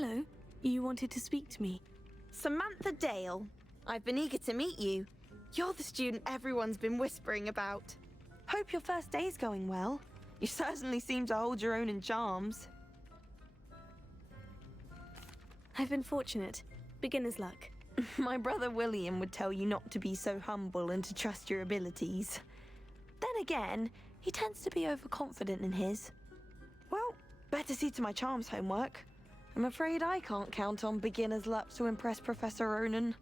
Hello. You wanted to speak to me? Samantha Dale. I've been eager to meet you. You're the student everyone's been whispering about. Hope your first day's going well. You certainly seem to hold your own in charms. I've been fortunate. Beginner's luck. My brother William would tell you not to be so humble and to trust your abilities. Then again, he tends to be overconfident in his. Well, better see to my charms homework. I'm afraid I can't count on beginner's luck to impress Professor Ronen.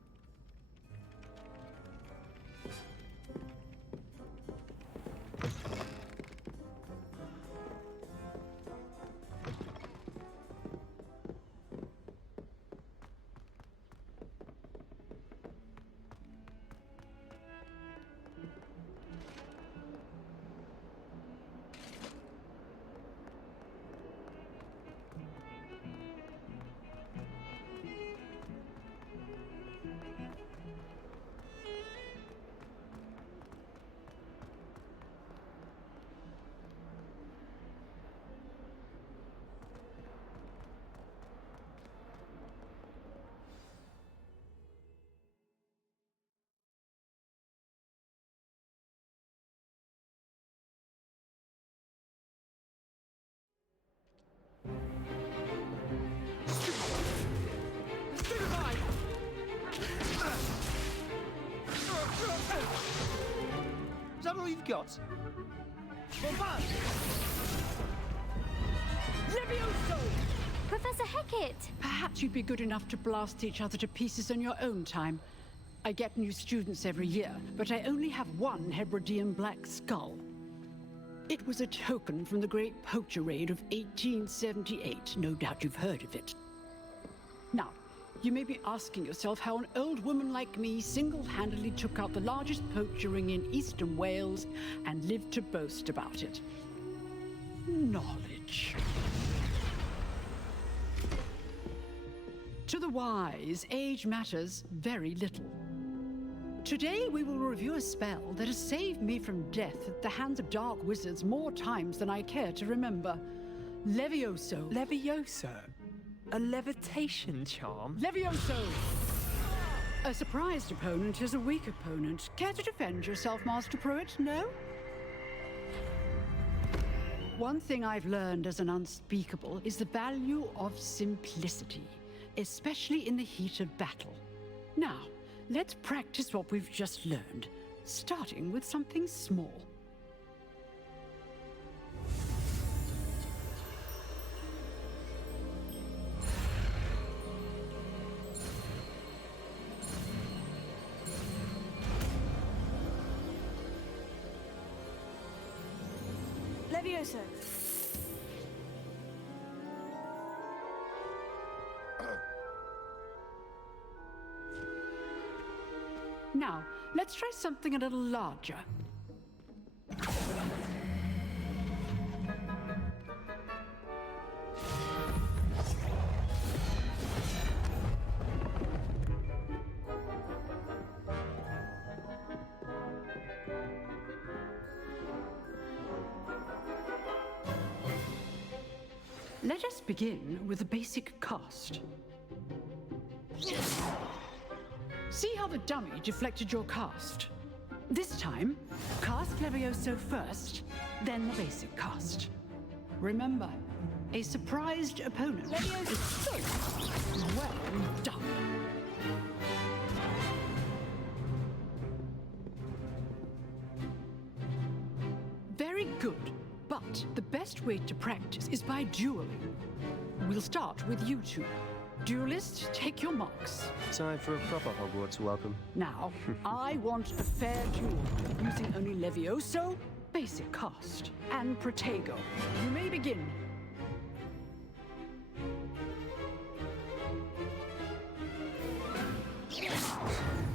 Is that all you've got? Bombard! Levioso! Professor Hecat! Perhaps you'd be good enough to blast each other to pieces in your own time. I get new students every year, but I only have one Hebridean black skull. It was a token from the Great Poacher Raid of 1878. No doubt you've heard of it. Now, you may be asking yourself how an old woman like me single-handedly took out the largest poacher ring in eastern Wales and lived to boast about it. Knowledge. To the wise, age matters very little. Today we will review a spell that has saved me from death at the hands of dark wizards more times than I care to remember. Levioso. Levioso? A levitation charm? Levioso! A surprised opponent is a weak opponent. Care to defend yourself, Master Pruitt? No? One thing I've learned as an unspeakable is the value of simplicity, especially in the heat of battle. Now, let's practice what we've just learned, starting with something small. Levioso. Now, let's try something a little larger. Let us begin with a basic cast. See how the dummy deflected your cast? This time, cast Levioso first, then the basic cast. Remember, a surprised opponent is so well done. Very good, but the best way to practice is by dueling. We'll start with you two. Duelists, take your marks. Time for a proper Hogwarts welcome. Now, I want a fair duel, using only Levioso, basic cast, and Protego. You may begin.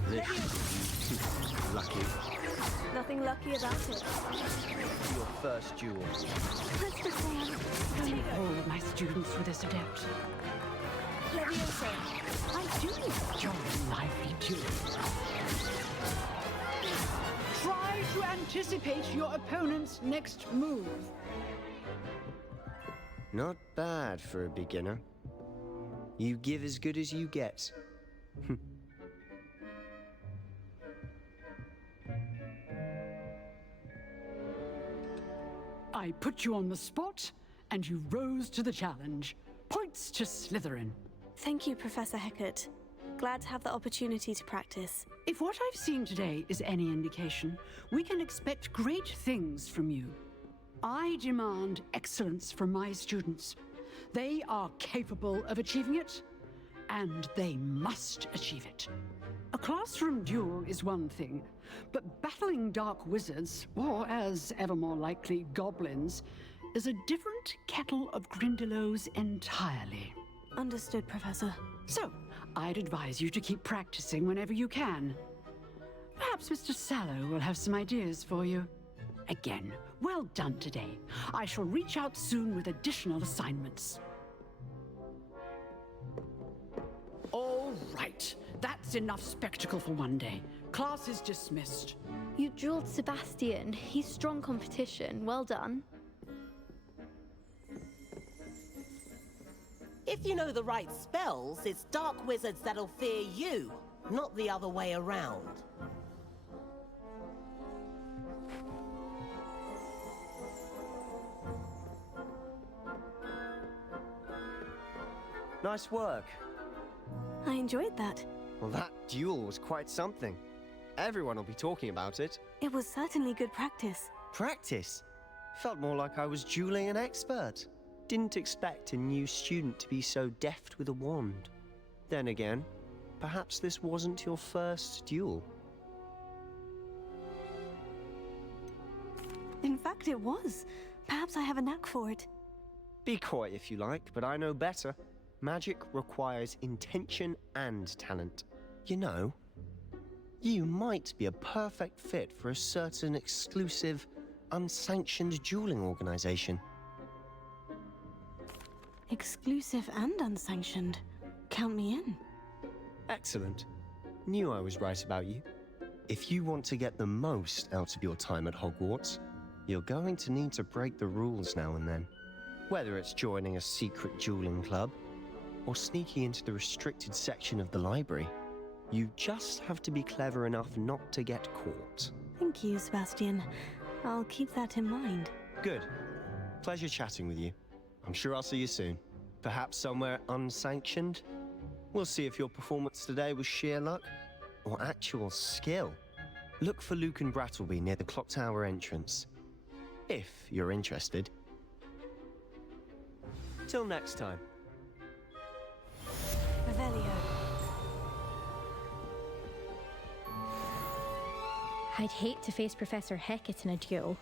This lucky. Nothing lucky about it. Your first duel. Let's begin. All of my students were this adept. Levioso. I do enjoy lively duels. Try to anticipate your opponent's next move. Not bad for a beginner. You give as good as you get. I put you on the spot, and you rose to the challenge. Points to Slytherin. Thank you, Professor Hecat. Glad to have the opportunity to practice. If what I've seen today is any indication, we can expect great things from you. I demand excellence from my students. They are capable of achieving it, and they must achieve it. A classroom duel is one thing, but battling dark wizards, or as ever more likely, goblins, is a different kettle of Grindylows entirely. Understood, Professor. So, I'd advise you to keep practicing whenever you can. Perhaps Mr. Sallow will have some ideas for you. Again, well done today. I shall reach out soon with additional assignments. All right, that's enough spectacle for one day. Class is dismissed. You drilled Sebastian. He's strong competition. Well done. If you know the right spells, it's dark wizards that'll fear you, not the other way around. Nice work. I enjoyed that. Well, that duel was quite something. Everyone will be talking about it. It was certainly good practice. Practice? Felt more like I was dueling an expert. Didn't expect a new student to be so deft with a wand. Then again, perhaps this wasn't your first duel. In fact, it was. Perhaps I have a knack for it. Be coy if you like, but I know better. Magic requires intention and talent. You know, you might be a perfect fit for a certain exclusive, unsanctioned dueling organization. Exclusive and unsanctioned. Count me in. Excellent. Knew I was right about you. If you want to get the most out of your time at Hogwarts, you're going to need to break the rules now and then. Whether it's joining a secret dueling club, or sneaking into the restricted section of the library, you just have to be clever enough not to get caught. Thank you, Sebastian. I'll keep that in mind. Good. Pleasure chatting with you. I'm sure I'll see you soon. Perhaps somewhere unsanctioned? We'll see if your performance today was sheer luck or actual skill. Look for Lucan Brattleby near the Clock Tower entrance, if you're interested. Till next time. Revelio. I'd hate to face Professor Hecat in a duel.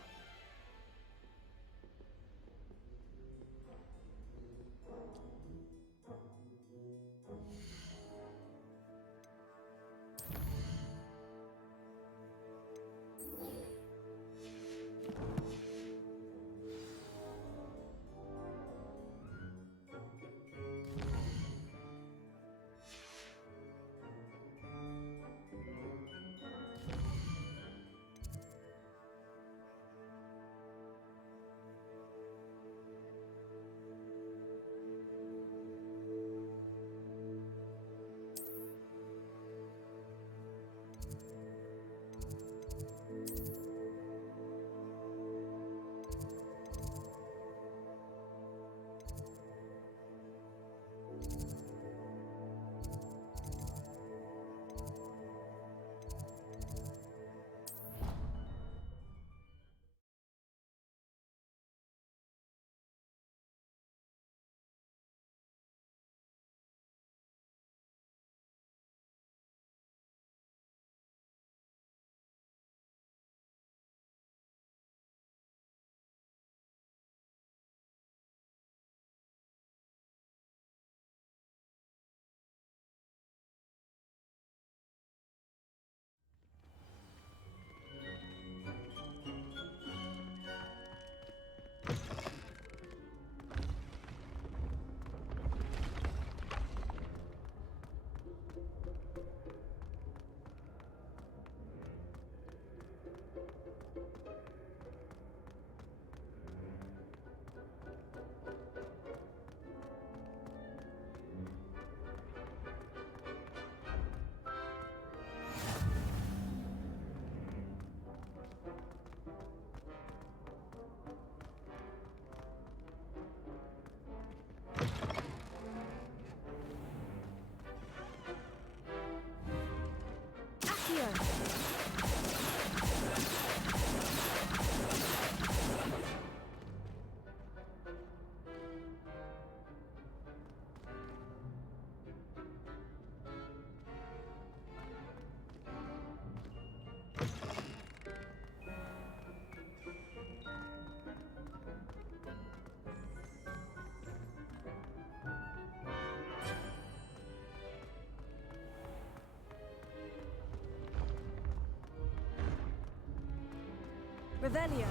Revelio.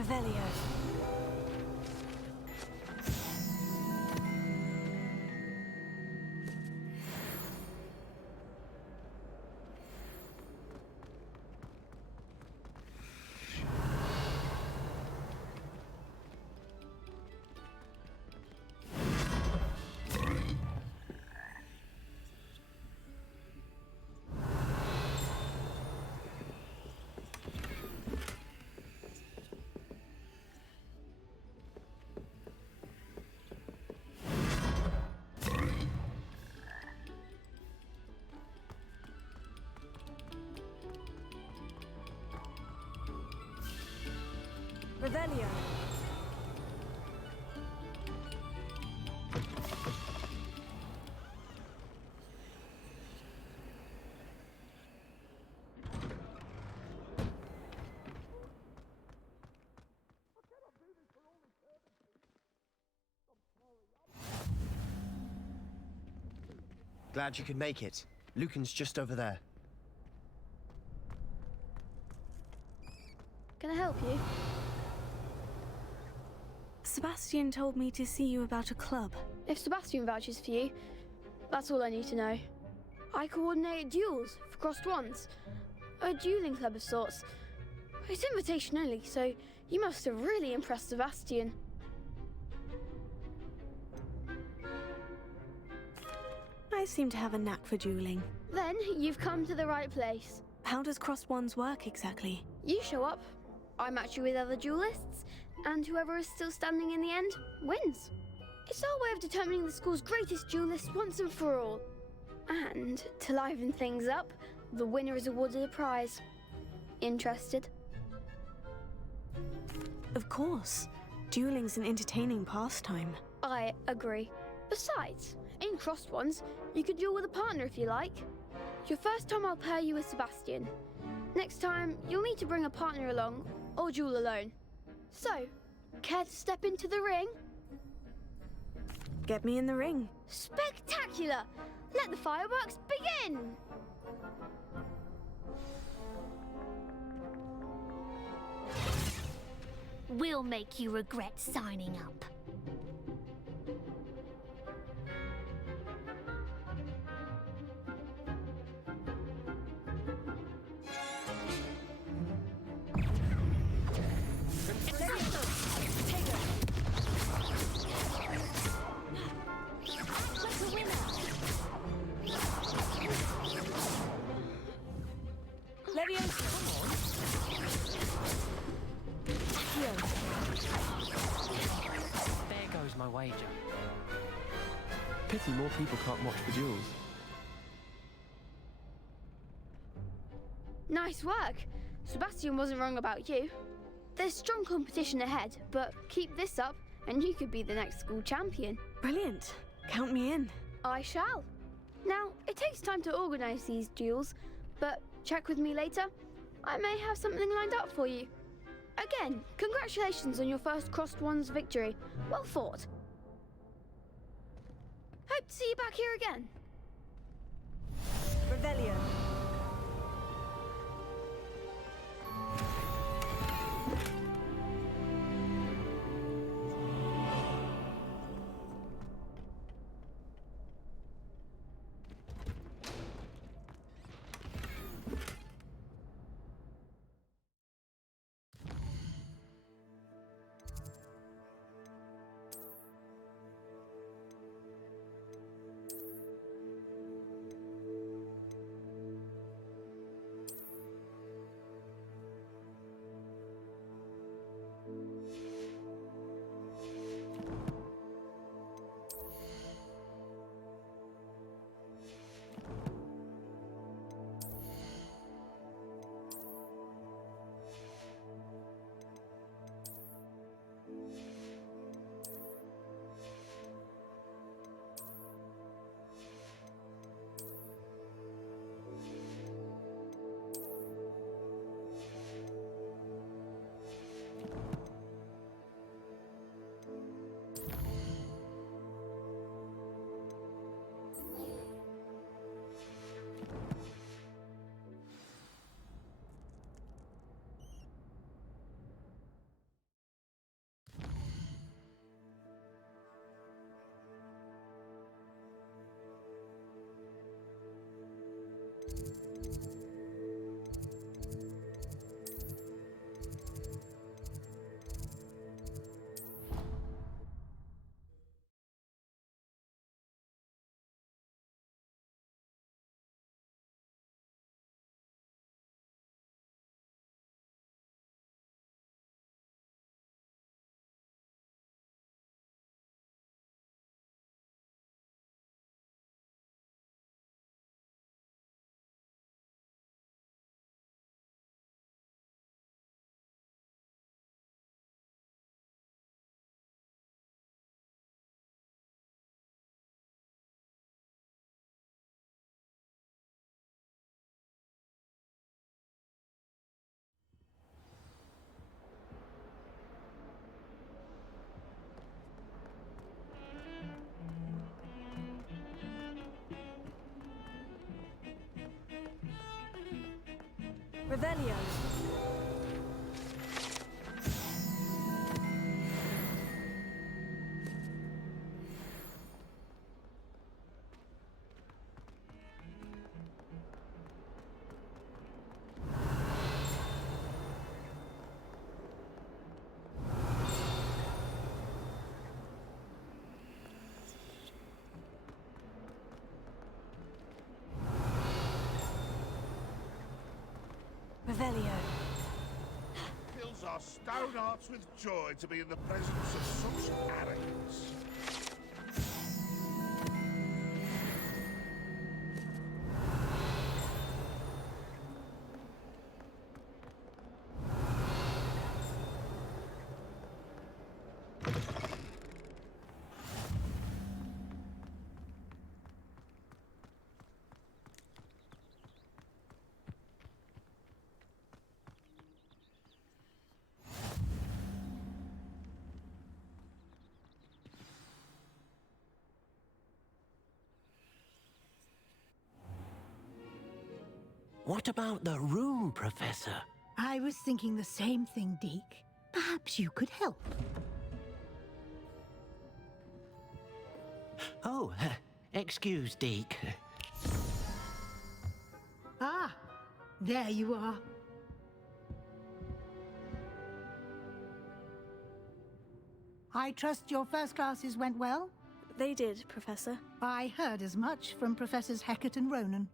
Revelio. Revelio. Glad you could make it. Lucan's just over there. Can I help you? Sebastian told me to see you about a club. If Sebastian vouches for you, that's all I need to know. I coordinate duels for Crossed Wands, a dueling club of sorts. It's invitation only, so you must have really impressed Sebastian. I seem to have a knack for dueling. Then you've come to the right place. How does Crossed Wands work exactly? You show up, I match you with other duelists, and whoever is still standing in the end wins. It's our way of determining the school's greatest duelist once and for all. And to liven things up, the winner is awarded a prize. Interested? Of course. Dueling's an entertaining pastime. I agree. Besides, in Crossed Wands, you could duel with a partner if you like. Your first time I'll pair you with Sebastian. Next time, you'll need to bring a partner along, or duel alone. So, care to step into the ring? Get me in the ring. Spectacular! Let the fireworks begin! We'll make you regret signing up. There goes my wager. Pity more people can't watch the duels. Nice work. Sebastian wasn't wrong about you. There's strong competition ahead, but keep this up and you could be the next school champion. Brilliant. Count me in. I shall. Now, it takes time to organise these duels, but check with me later. I may have something lined up for you. Again, congratulations on your first Crossed Wands victory. Well fought. Hope to see you back here again. Revelio. Revelio. Revelio. Fills our stout hearts with joy to be in the presence of such arrogance. What about the room, Professor? I was thinking the same thing, Deke. Perhaps you could help. Oh, excuse, Deke. Ah, there you are. I trust your first classes went well? They did, Professor. I heard as much from Professors Hecat and Ronan.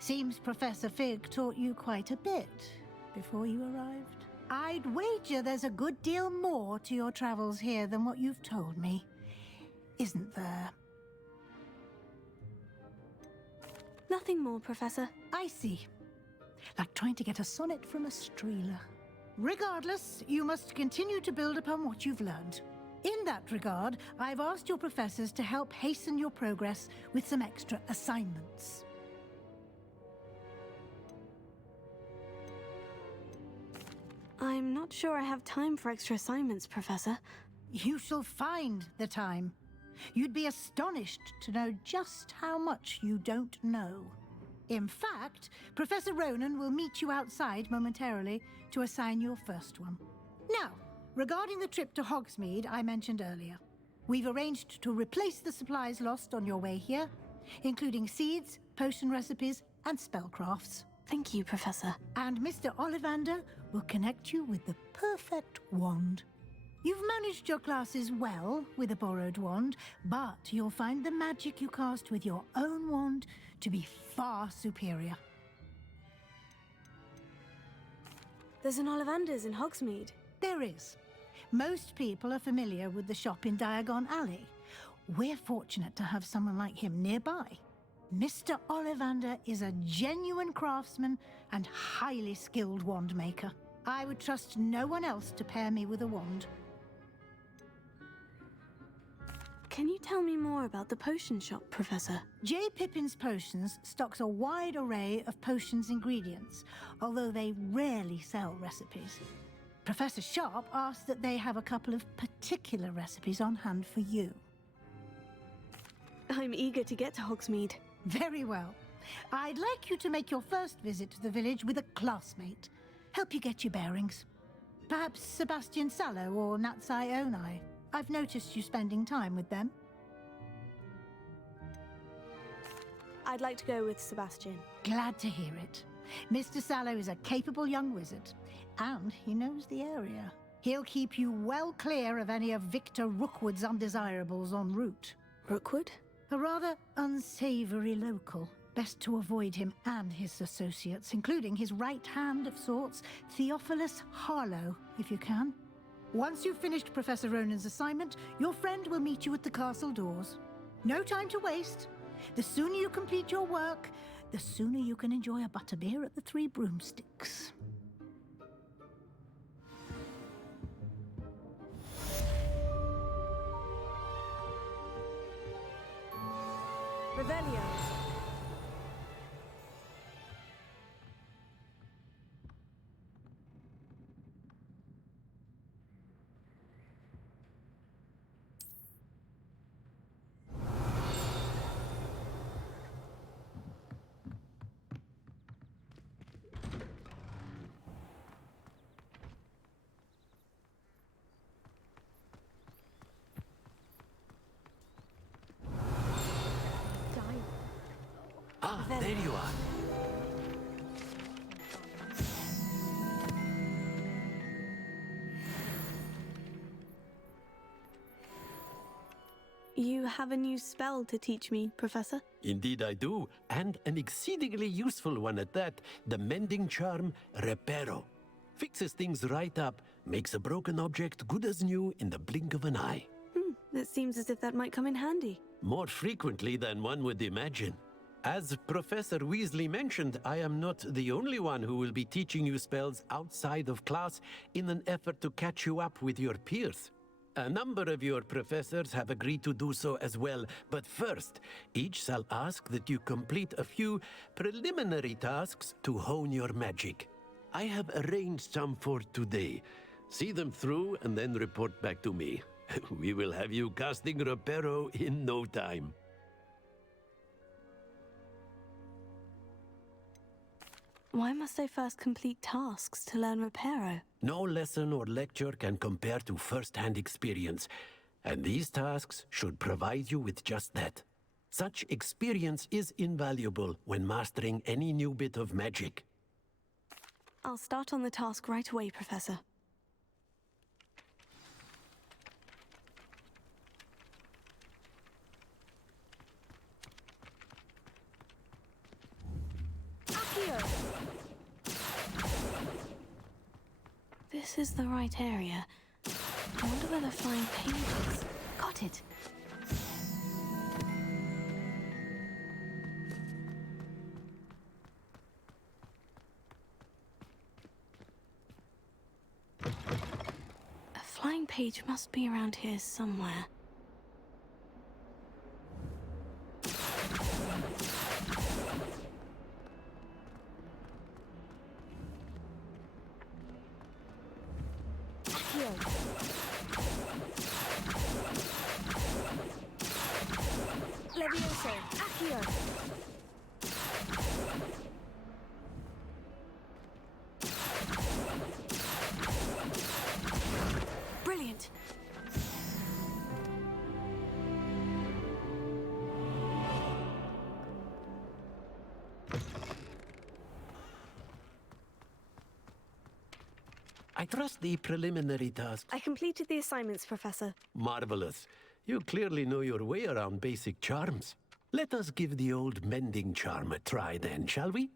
Seems Professor Fig taught you quite a bit before you arrived. I'd wager there's a good deal more to your travels here than what you've told me. Isn't there? Nothing more, Professor. I see. Like trying to get a sonnet from a streeler. Regardless, you must continue to build upon what you've learned. In that regard, I've asked your professors to help hasten your progress with some extra assignments. I'm not sure I have time for extra assignments, Professor. You shall find the time. You'd be astonished to know just how much you don't know. In fact, Professor Ronan will meet you outside momentarily to assign your first one. Now, regarding the trip to Hogsmeade I mentioned earlier, we've arranged to replace the supplies lost on your way here, including seeds, potion recipes, and spellcrafts. Thank you, Professor. And Mr. Ollivander will connect you with the perfect wand. You've managed your classes well with a borrowed wand, but you'll find the magic you cast with your own wand to be far superior. There's an Ollivander's in Hogsmeade. There is. Most people are familiar with the shop in Diagon Alley. We're fortunate to have someone like him nearby. Mr. Ollivander is a genuine craftsman and highly skilled wand maker. I would trust no one else to pair me with a wand. Can you tell me more about the potion shop, Professor? J. Pippin's Potions stocks a wide array of potions ingredients, although they rarely sell recipes. Professor Sharp asked that they have a couple of particular recipes on hand for you. I'm eager to get to Hogsmeade. Very well. I'd like you to make your first visit to the village with a classmate. Help you get your bearings. Perhaps Sebastian Sallow or Natsai Onai. I've noticed you spending time with them. I'd like to go with Sebastian. Glad to hear it. Mr. Sallow is a capable young wizard, and he knows the area. He'll keep you well clear of any of Victor Rookwood's undesirables en route. Rookwood? A rather unsavory local. Best to avoid him and his associates, including his right hand of sorts, Theophilus Harlow, if you can. Once you've finished Professor Ronan's assignment, your friend will meet you at the castle doors. No time to waste. The sooner you complete your work, the sooner you can enjoy a butterbeer at the Three Broomsticks. Revelio. there you are. You have a new spell to teach me, Professor? Indeed I do, and an exceedingly useful one at that. The mending charm, Reparo. Fixes things right up, makes a broken object good as new in the blink of an eye. It seems as if that might come in handy. More frequently than one would imagine. As Professor Weasley mentioned, I am not the only one who will be teaching you spells outside of class in an effort to catch you up with your peers. A number of your professors have agreed to do so as well, but first, each shall ask that you complete a few preliminary tasks to hone your magic. I have arranged some for today. See them through and then report back to me. We will have you casting Reparo in no time. Why must I first complete tasks to learn Reparo? No lesson or lecture can compare to first-hand experience, and these tasks should provide you with just that. Such experience is invaluable when mastering any new bit of magic. I'll start on the task right away, Professor. Accio! This is the right area. I wonder where the flying page is. Got it. A flying page must be around here somewhere. Levioso, Accio! Brilliant! I trust the preliminary tasks. I completed the assignments, Professor. Marvelous. You clearly know your way around basic charms. Let us give the old mending charm a try then, shall we?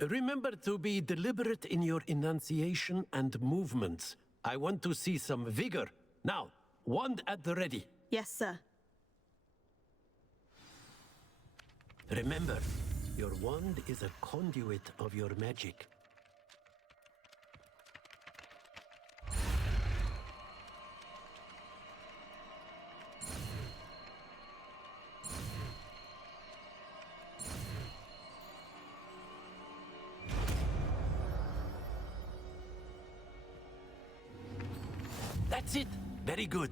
Remember to be deliberate in your enunciation and movements. I want to see some vigor. Now, wand at the ready. Yes, sir. Remember, your wand is a conduit of your magic. That's it. Very good.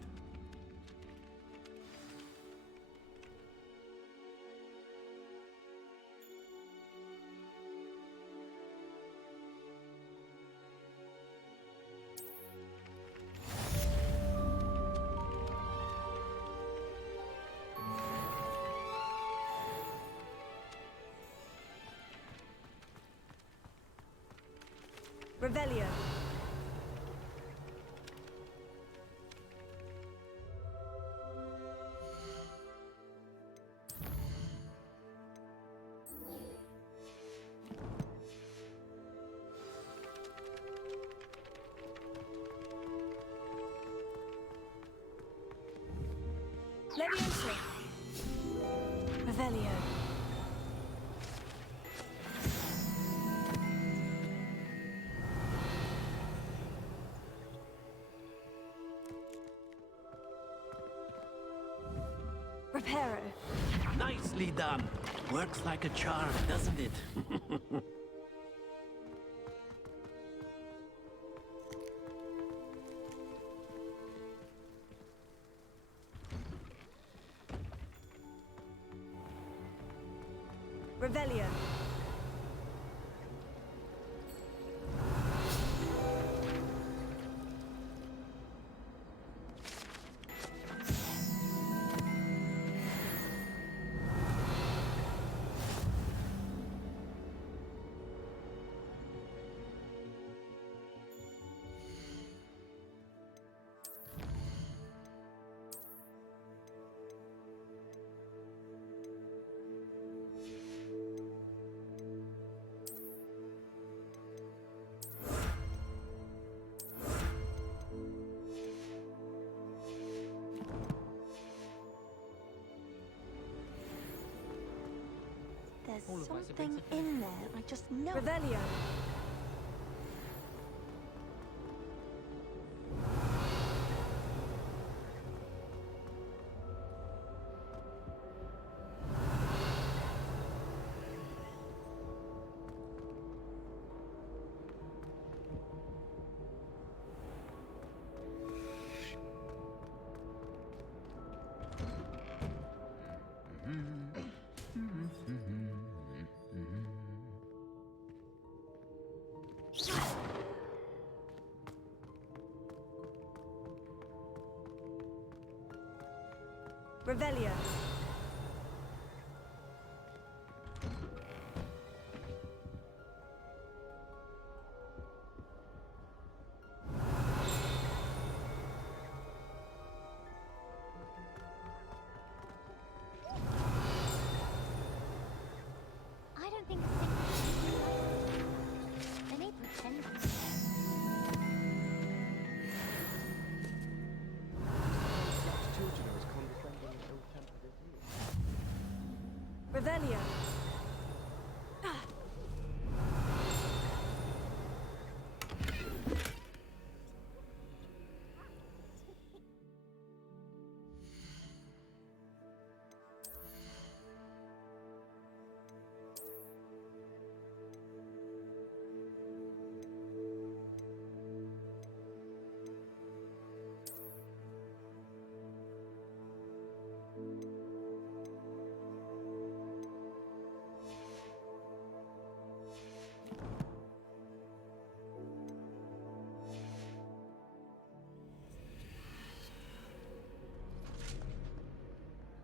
Revelio. Levioso. Revelio. Reparo. Nicely done. Works like a charm, doesn't it? Revelio. something in there. I just know. Revelio. Revelio. I don't think any pretend. Revelio.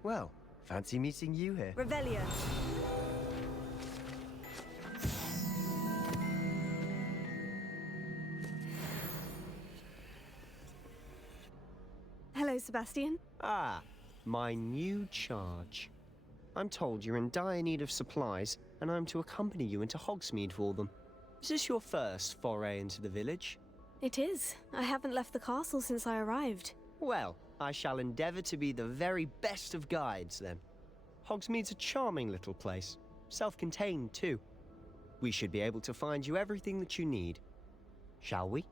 Well, fancy meeting you here. Revelio. Hello, Sebastian. Ah, my new charge. I'm told you're in dire need of supplies, and I'm to accompany you into Hogsmeade for them. Is this your first foray into the village? It is. I haven't left the castle since I arrived. Well, I shall endeavour to be the very best of guides, then. Hogsmeade's a charming little place. Self-contained, too. We should be able to find you everything that you need. Shall we?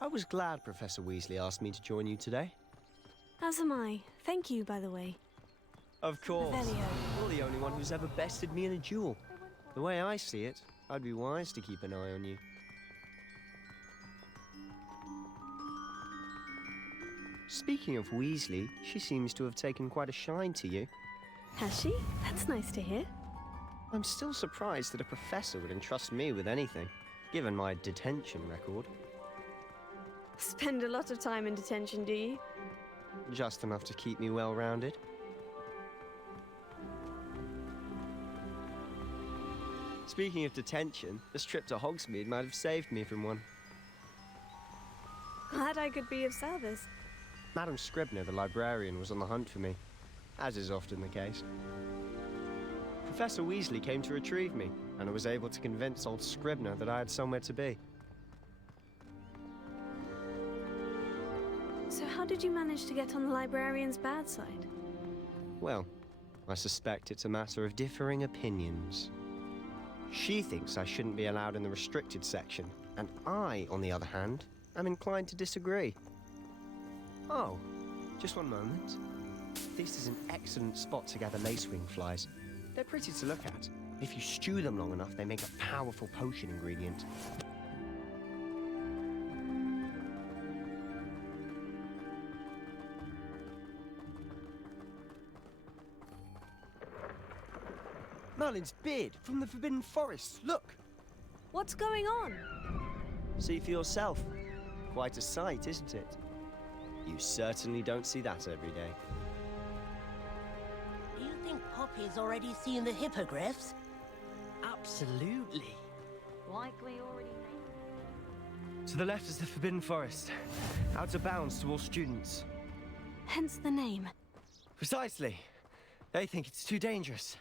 I was glad Professor Weasley asked me to join you today. As am I. Thank you, by the way. Of course. Revelio. You're the only one who's ever bested me in a duel. The way I see it, I'd be wise to keep an eye on you. Speaking of Weasley, she seems to have taken quite a shine to you. Has she? That's nice to hear. I'm still surprised that a professor would entrust me with anything, given my detention record. Spend a lot of time in detention, do you? Just enough to keep me well-rounded. Speaking of detention, this trip to Hogsmeade might have saved me from one. Glad I could be of service. Madam Scribner, the librarian, was on the hunt for me, as is often the case. Professor Weasley came to retrieve me, and I was able to convince old Scribner that I had somewhere to be. So how did you manage to get on the librarian's bad side? Well, I suspect it's a matter of differing opinions. She thinks I shouldn't be allowed in the restricted section, and I, on the other hand, am inclined to disagree. Oh, just one moment. This is an excellent spot to gather lacewing flies. They're pretty to look at. If you stew them long enough, they make a powerful potion ingredient. Merlin's beard from the Forbidden Forest. Look! What's going on? See for yourself. Quite a sight, isn't it? You certainly don't see that every day. Do you think Poppy's already seen the hippogriffs? Absolutely. Like we already know. To the left is the Forbidden Forest. Out of bounds to all students. Hence the name. Precisely. They think it's too dangerous.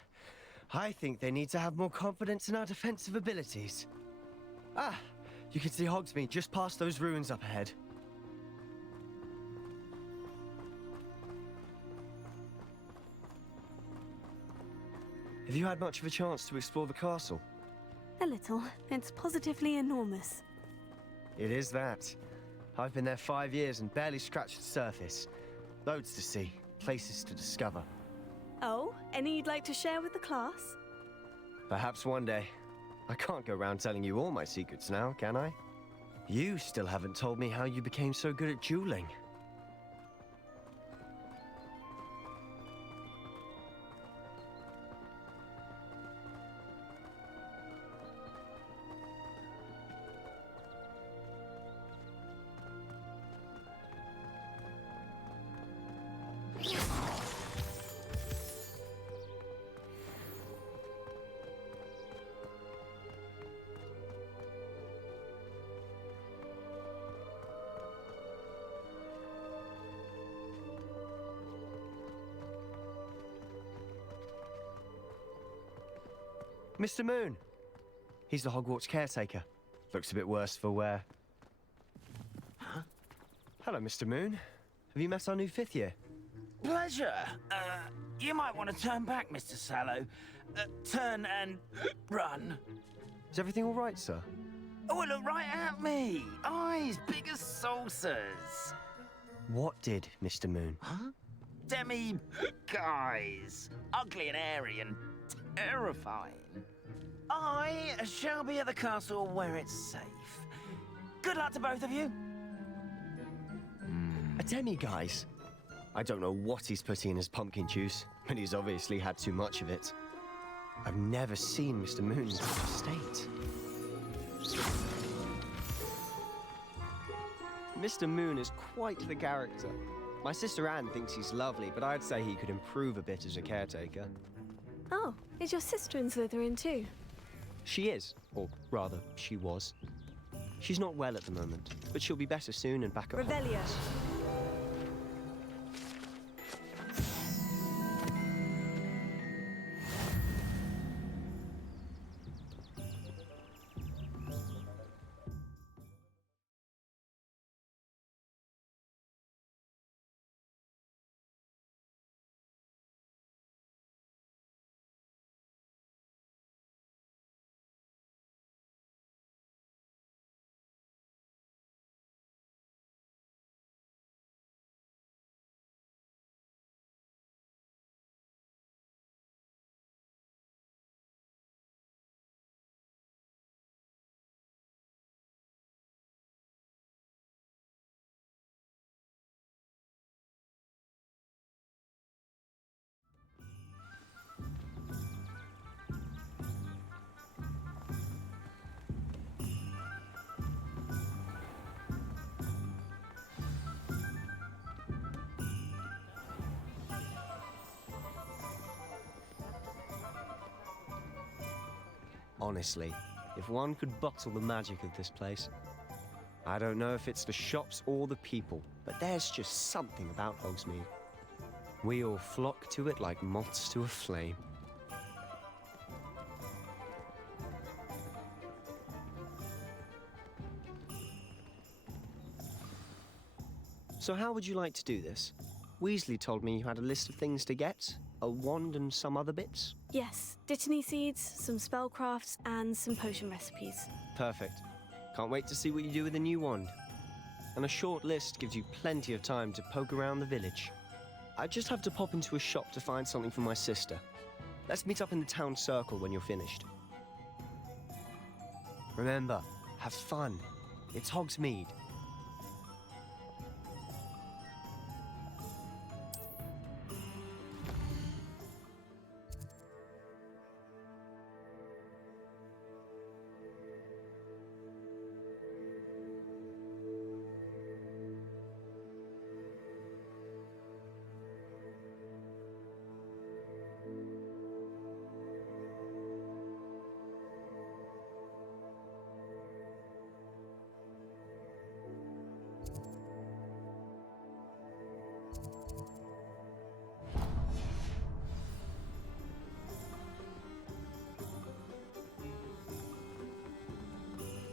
I think they need to have more confidence in our defensive abilities. Ah, you can see Hogsmeade just past those ruins up ahead. Have you had much of a chance to explore the castle? A little. It's positively enormous. It is that. I've been there 5 years and barely scratched the surface. Loads to see, places to discover. Oh, any you'd like to share with the class? Perhaps one day. I can't go around telling you all my secrets now, can I? You still haven't told me how you became so good at dueling. Mr. Moon. He's the Hogwarts caretaker. Looks a bit worse for wear. Huh? Hello, Mr. Moon. Have you met our new 5th year? Pleasure. You might want to turn back, Mr. Sallow. Turn and run. Is everything all right, sir? Oh, look right at me. Eyes big as saucers. What did, Mr. Moon? Huh? Demi guys. Ugly and airy and terrifying. I shall be at the castle where it's safe. Good luck to both of you. A demi-guise? I don't know what he's putting in his pumpkin juice, but he's obviously had too much of it. I've never seen Mr. Moon in such a state. Mr. Moon is quite the character. My sister Anne thinks he's lovely, but I'd say he could improve a bit as a caretaker. Oh, is your sister in Slytherin too? She is, or rather, she was. She's not well at the moment, but she'll be better soon and back at home. Revelio. Honestly, if one could bottle the magic of this place. I don't know if it's the shops or the people, but there's just something about Hogsmeade. We all flock to it like moths to a flame. So how would you like to do this? Weasley told me you had a list of things to get. A wand and some other bits? Yes, Dittany seeds, some spellcrafts, and some potion recipes. Perfect. Can't wait to see what you do with the new wand. And a short list gives you plenty of time to poke around the village. I just have to pop into a shop to find something for my sister. Let's meet up in the town circle when you're finished. Remember, have fun. It's Hogsmeade.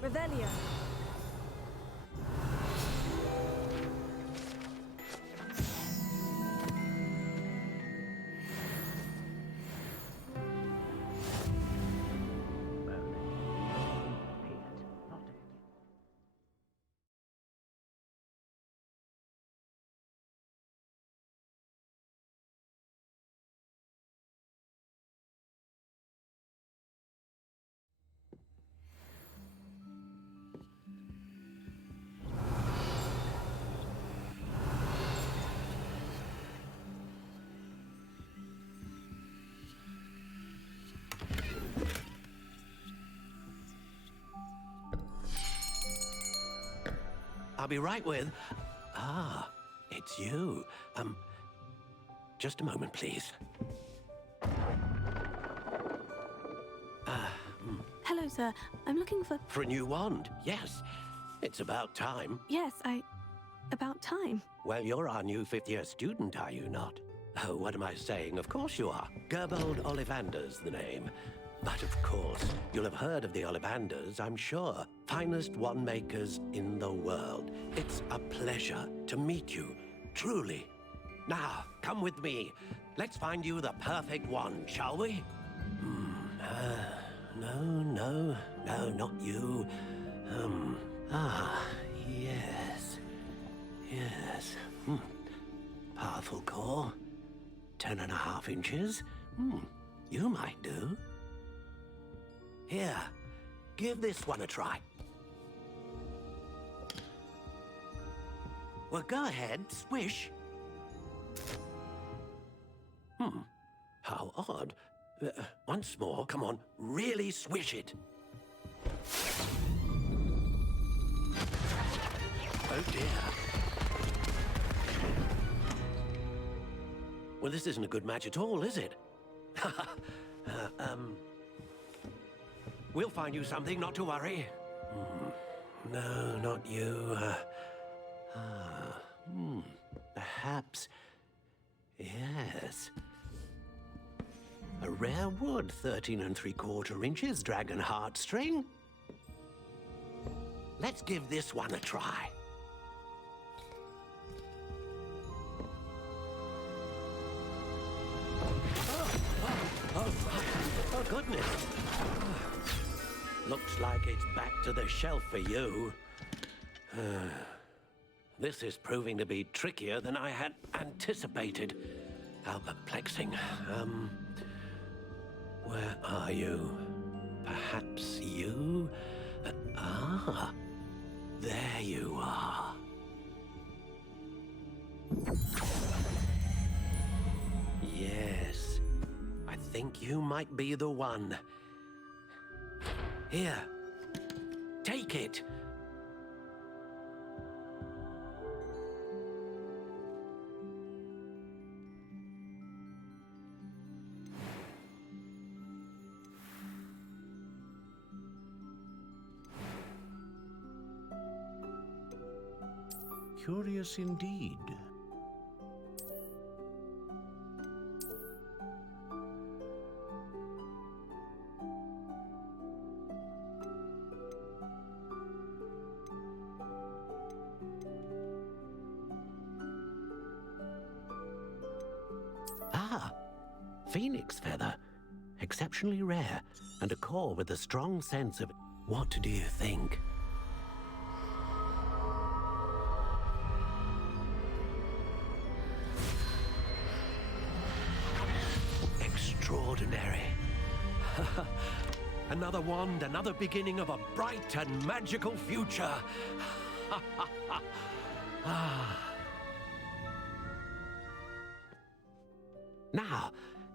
Revelio. I'll be right with... Ah, it's you. Just a moment, please. Hello, sir. I'm looking for... For a new wand, yes. It's about time. Yes, about time. Well, you're our new fifth-year student, are you not? Oh, what am I saying? Of course you are. Gerbold Ollivander's the name. But of course, you'll have heard of the Ollivanders, I'm sure. Finest wand makers in the world. It's a pleasure to meet you, truly. Now, come with me. Let's find you the perfect wand, shall we? No, not you. Yes. Powerful core. 10.5 inches. You might do. Here, give this one a try. Well, go ahead, swish. How odd. Once more, come on, really swish it. Oh dear. Well, this isn't a good match at all, is it? We'll find you something, not to worry. No, not you. Perhaps... Yes. A rare wood, 13 3/4 inches, dragon heartstring. Let's give this one a try. Oh, goodness. Looks like it's back to the shelf for you. This is proving to be trickier than I had anticipated. How perplexing. Where are you? Perhaps you? There you are. Yes, I think you might be the one. Here, take it. Curious indeed. phoenix feather. Exceptionally rare, and a core with a strong sense of... What do you think? Extraordinary. Another wand, another beginning of a bright and magical future. Now,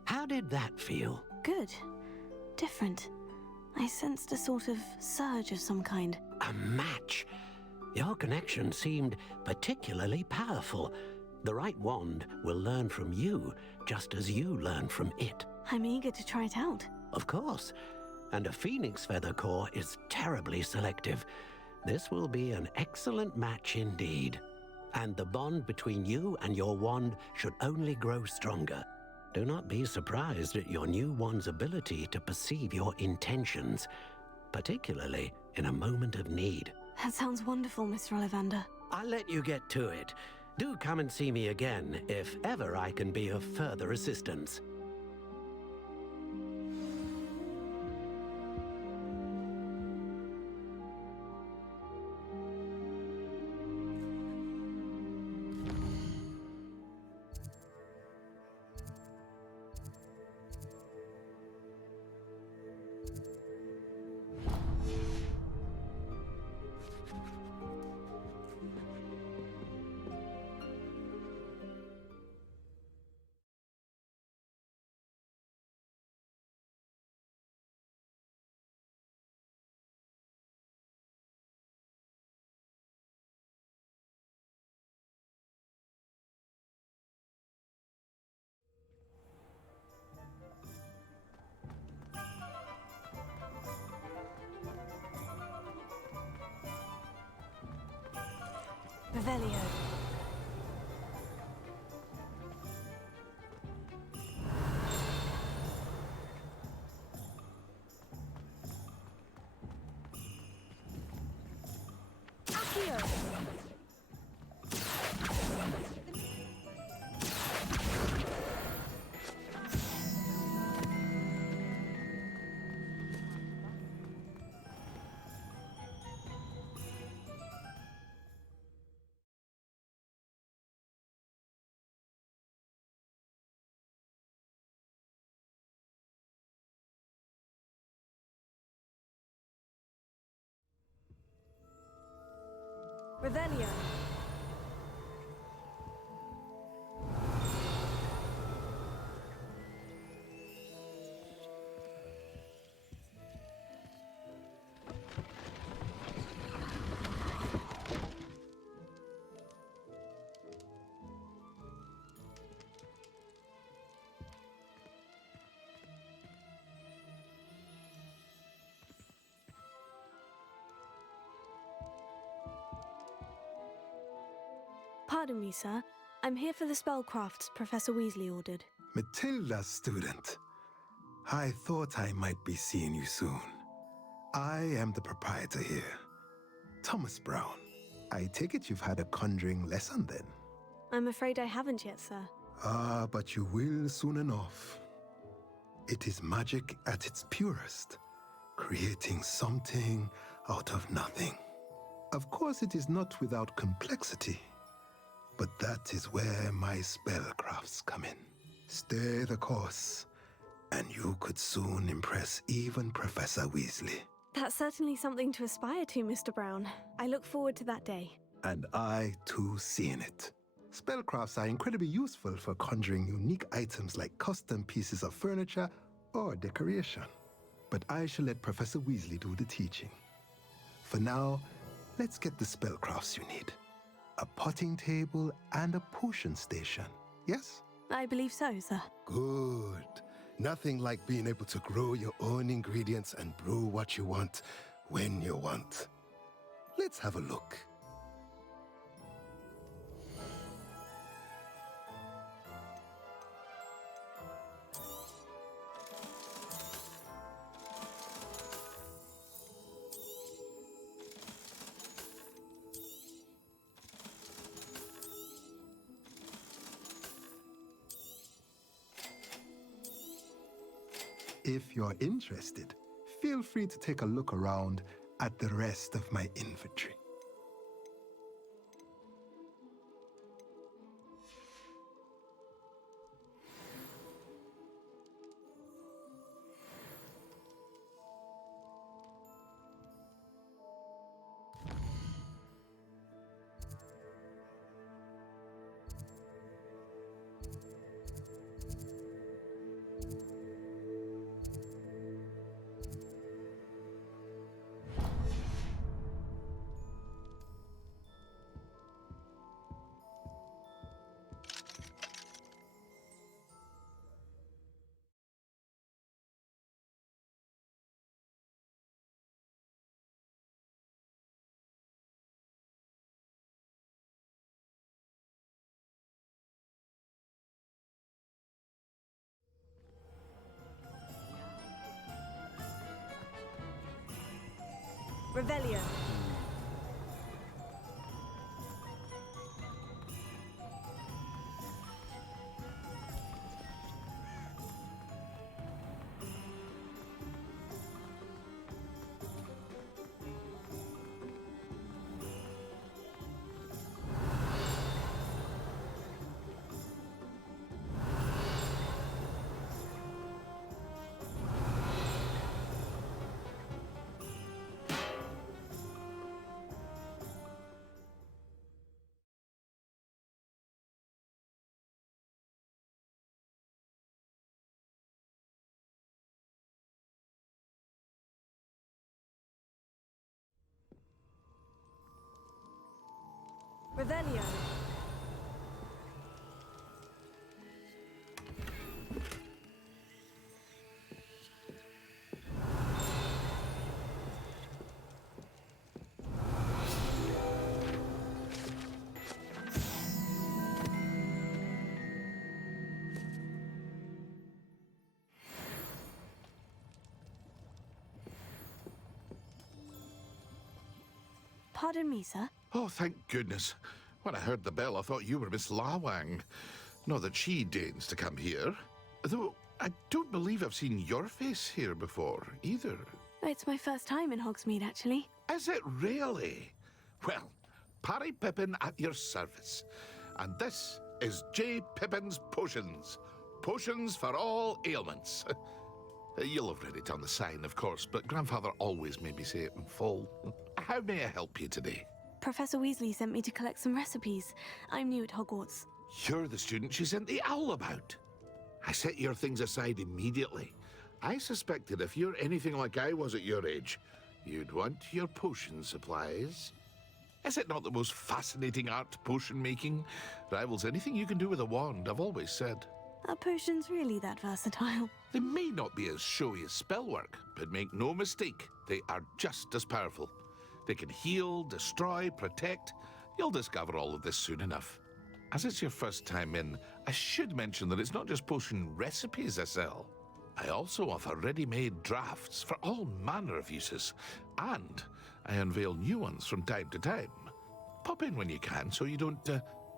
how did that feel? Good. Different. I sensed a sort of surge of some kind. A match. Your connection seemed particularly powerful. The right wand will learn from you, just as you learn from it. I'm eager to try it out. Of course. And a phoenix feather core is terribly selective. This will be an excellent match indeed. And the bond between you and your wand should only grow stronger. Do not be surprised at your new wand's ability to perceive your intentions, particularly in a moment of need. That sounds wonderful, Mr. Ollivander. I'll let you get to it. Do come and see me again if ever I can be of further assistance. Revelio. Revelio. Pardon me, sir. I'm here for the spellcrafts Professor Weasley ordered. Matilda, student. I thought I might be seeing you soon. I am the proprietor here, Thomas Brown. I take it you've had a conjuring lesson then? I'm afraid I haven't yet, sir. Ah, but you will soon enough. It is magic at its purest, creating something out of nothing. Of course, it is not without complexity. But that is where my spellcrafts come in. Stay the course, and you could soon impress even Professor Weasley. That's certainly something to aspire to, Mr. Brown. I look forward to that day. And I, too, seeing it. Spellcrafts are incredibly useful for conjuring unique items like custom pieces of furniture or decoration. But I shall let Professor Weasley do the teaching. For now, let's get the spellcrafts you need. A potting table and a potion station, yes? I believe so, sir. Good. Nothing like being able to grow your own ingredients and brew what you want when you want. Let's have a look. If you're interested, feel free to take a look around at the rest of my inventory. Revelio. Revelio. Pardon me, sir. Oh, thank goodness. When I heard the bell, I thought you were Miss Lawang. Not that she deigns to come here. Though I don't believe I've seen your face here before, either. It's my first time in Hogsmeade, actually. Is it really? Well, Parry Pippin at your service. And this is J. Pippin's Potions. Potions for all ailments. You'll have read it on the sign, of course, but Grandfather always made me say it in full. How may I help you today? Professor Weasley sent me to collect some recipes. I'm new at Hogwarts. You're the student she sent the owl about. I set your things aside immediately. I suspected if you're anything like I was at your age, you'd want your potion supplies. Is it not the most fascinating art, potion making? Rivals anything you can do with a wand, I've always said. Are potions really that versatile? They may not be as showy as spellwork, but make no mistake, they are just as powerful. They can heal, destroy, protect. You'll discover all of this soon enough. As it's your first time in, I should mention that it's not just potion recipes I sell. I also offer ready-made drafts for all manner of uses, and I unveil new ones from time to time. Pop in when you can so you don't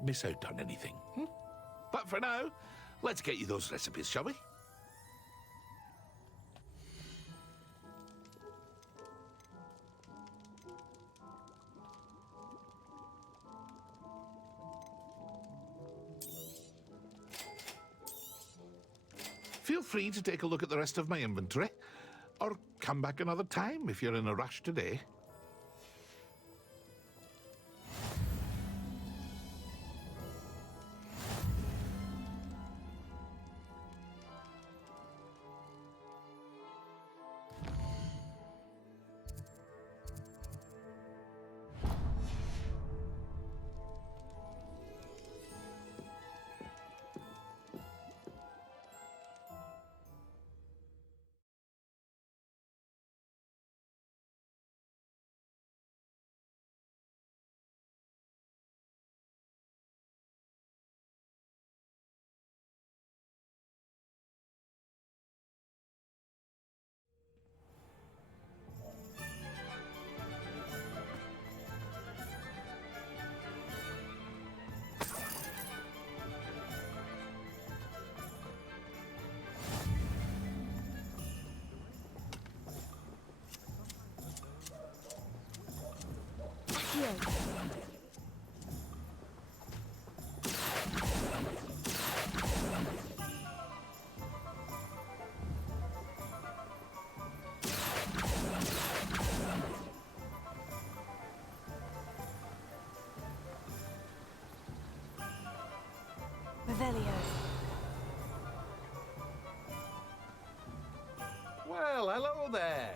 miss out on anything. But for now, let's get you those recipes, shall we? Feel free to take a look at the rest of my inventory, or come back another time if you're in a rush today. Revelio. Well, hello there.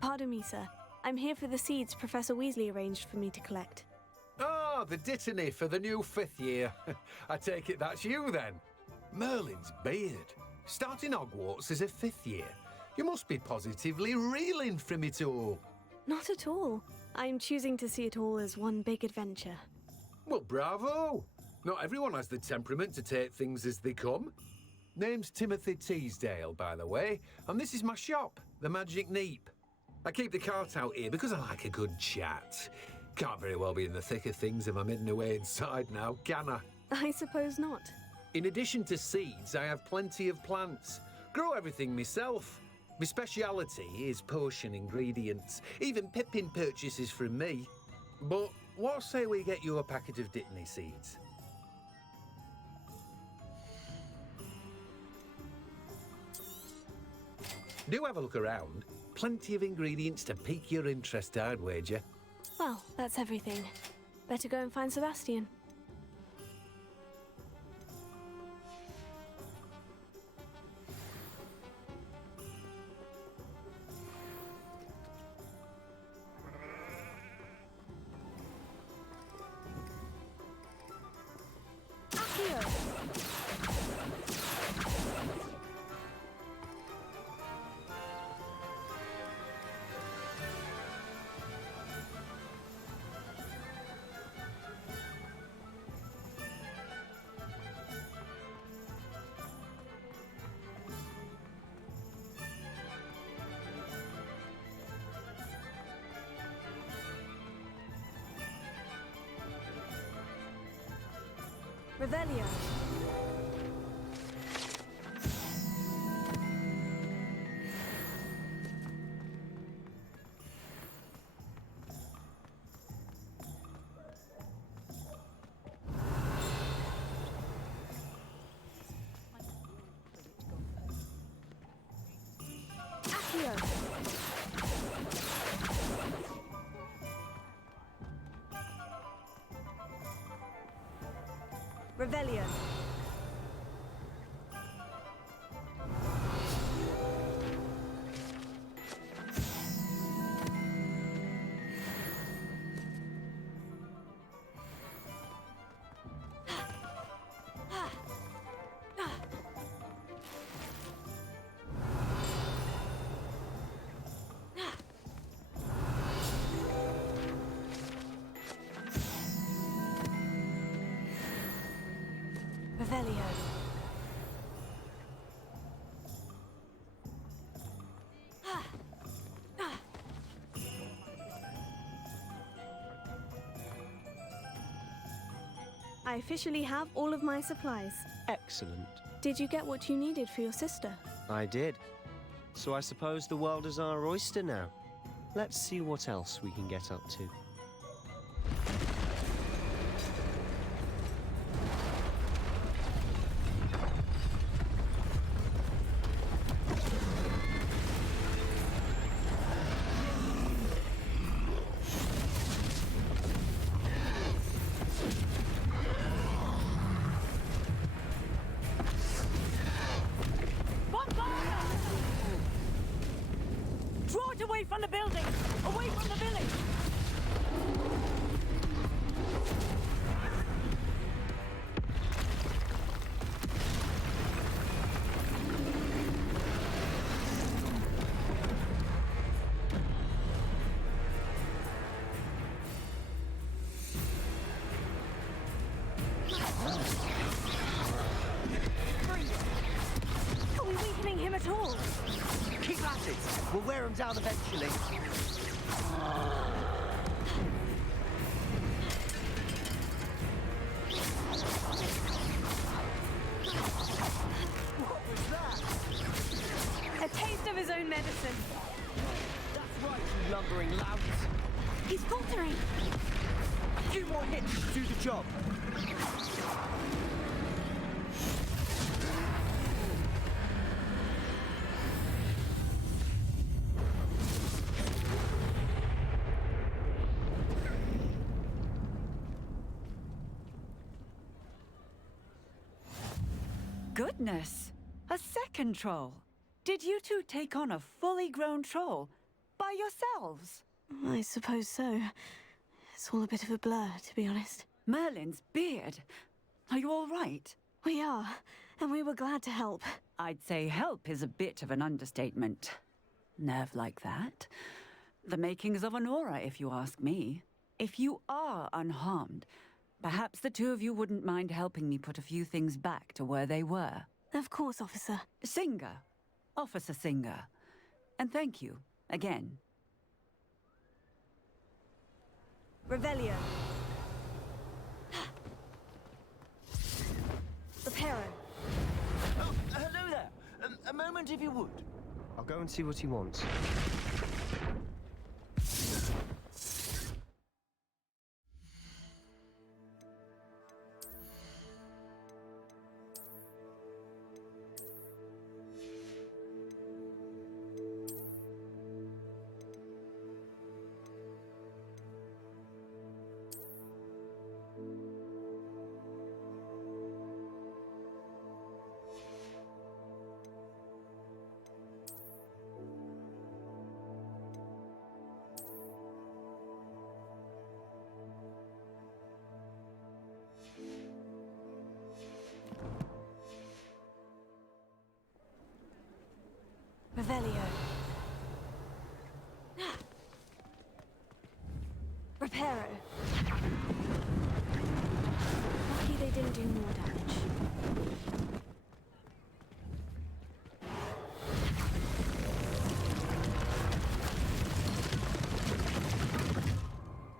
Pardon me, sir. I'm here for the seeds Professor Weasley arranged for me to collect. Ah, the dittany for the new 5th year. I take it that's you then. Merlin's beard. Starting Hogwarts as a 5th year. You must be positively reeling from it all. Not at all. I'm choosing to see it all as one big adventure. Well, bravo. Not everyone has the temperament to take things as they come. Name's Timothy Teasdale, by the way, and this is my shop, the Magic Neep. I keep the cart out here because I like a good chat. Can't very well be in the thick of things if I'm hidden away inside now, can I? I suppose not. In addition to seeds, I have plenty of plants. Grow everything myself. My speciality is potion ingredients. Even Pippin purchases from me. But what say we get you a packet of Dittany seeds? Do have a look around. Plenty of ingredients to pique your interest, I'd wager. Well, that's everything. Better go and find Sebastian. Revelio. Accio. Revelio. Revelio. I officially have all of my supplies. Excellent. Did you get what you needed for your sister? I did. So I suppose the world is our oyster now. Let's see what else we can get up to. Draw it away from the building! Away from the village! Are we weakening him at all? Keep at it. We'll wear him down eventually. get to do the job. Goodness! A second troll. Did you two take on a fully grown troll by yourselves? I suppose so. It's all a bit of a blur, to be honest. Merlin's beard. Are you all right? We are, and we were glad to help. I'd say help is a bit of an understatement. Nerve like that. The makings of an aura, if you ask me. If you are unharmed, perhaps the two of you wouldn't mind helping me put a few things back to where they were. Of course, officer. Singer. Officer Singer. And thank you, again. Revelio. Reparo. Oh, hello there. A moment if you would. I'll go and see what he wants. Revelio. Reparo. Lucky they didn't do more damage.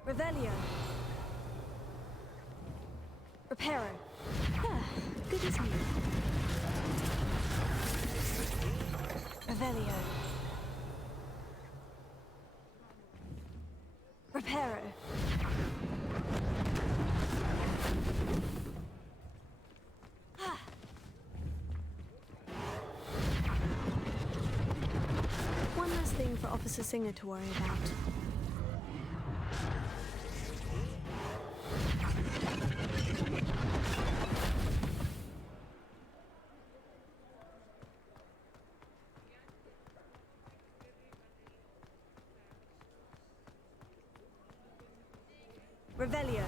Revelio. Reparo. Ah, good as new. Revelio. Reparo. One last thing for Officer Singer to worry about. Revelio.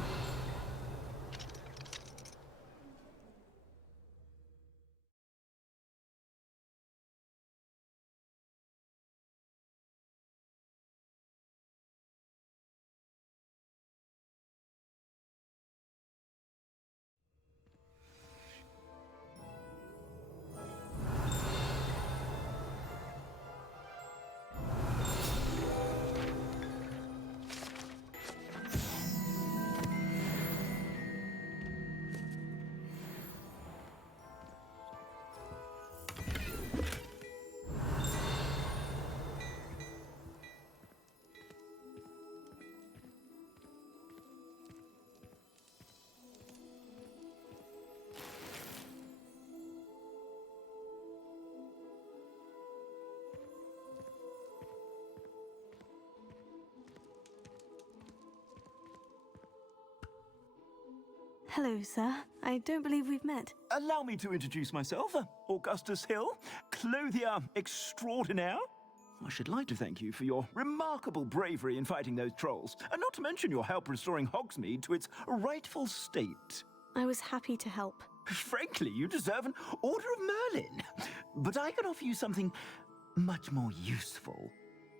Hello, sir. I don't believe we've met. Allow me to introduce myself. Augustus Hill, clothier extraordinaire. I should like to thank you for your remarkable bravery in fighting those trolls, and not to mention your help restoring Hogsmeade to its rightful state. I was happy to help. Frankly, you deserve an Order of Merlin. But I can offer you something much more useful.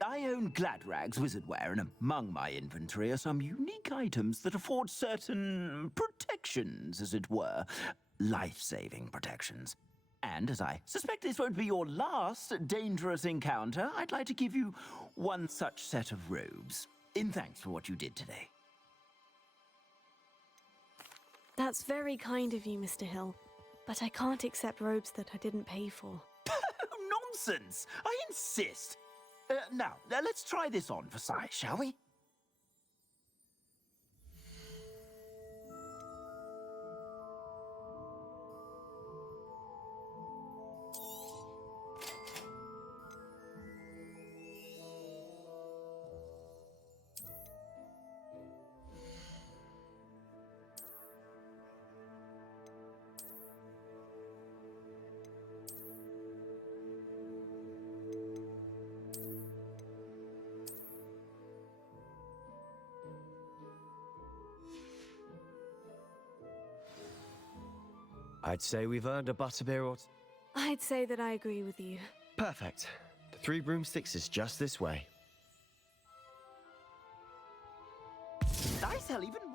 I own Gladrag's wizardware, and among my inventory are some unique items that afford certain protections, as it were. Life-saving protections. And as I suspect this won't be your last dangerous encounter, I'd like to give you one such set of robes, in thanks for what you did today. That's very kind of you, Mr. Hill. But I can't accept robes that I didn't pay for. Nonsense! I insist! Now, let's try this on for size, shall we? I'd say we've earned a butterbeer or... I'd say that I agree with you. Perfect. The Three Broomsticks is just this way. I sell even more.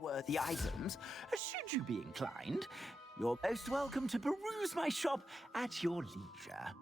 Worthy items, should you be inclined. You're most welcome to peruse my shop at your leisure.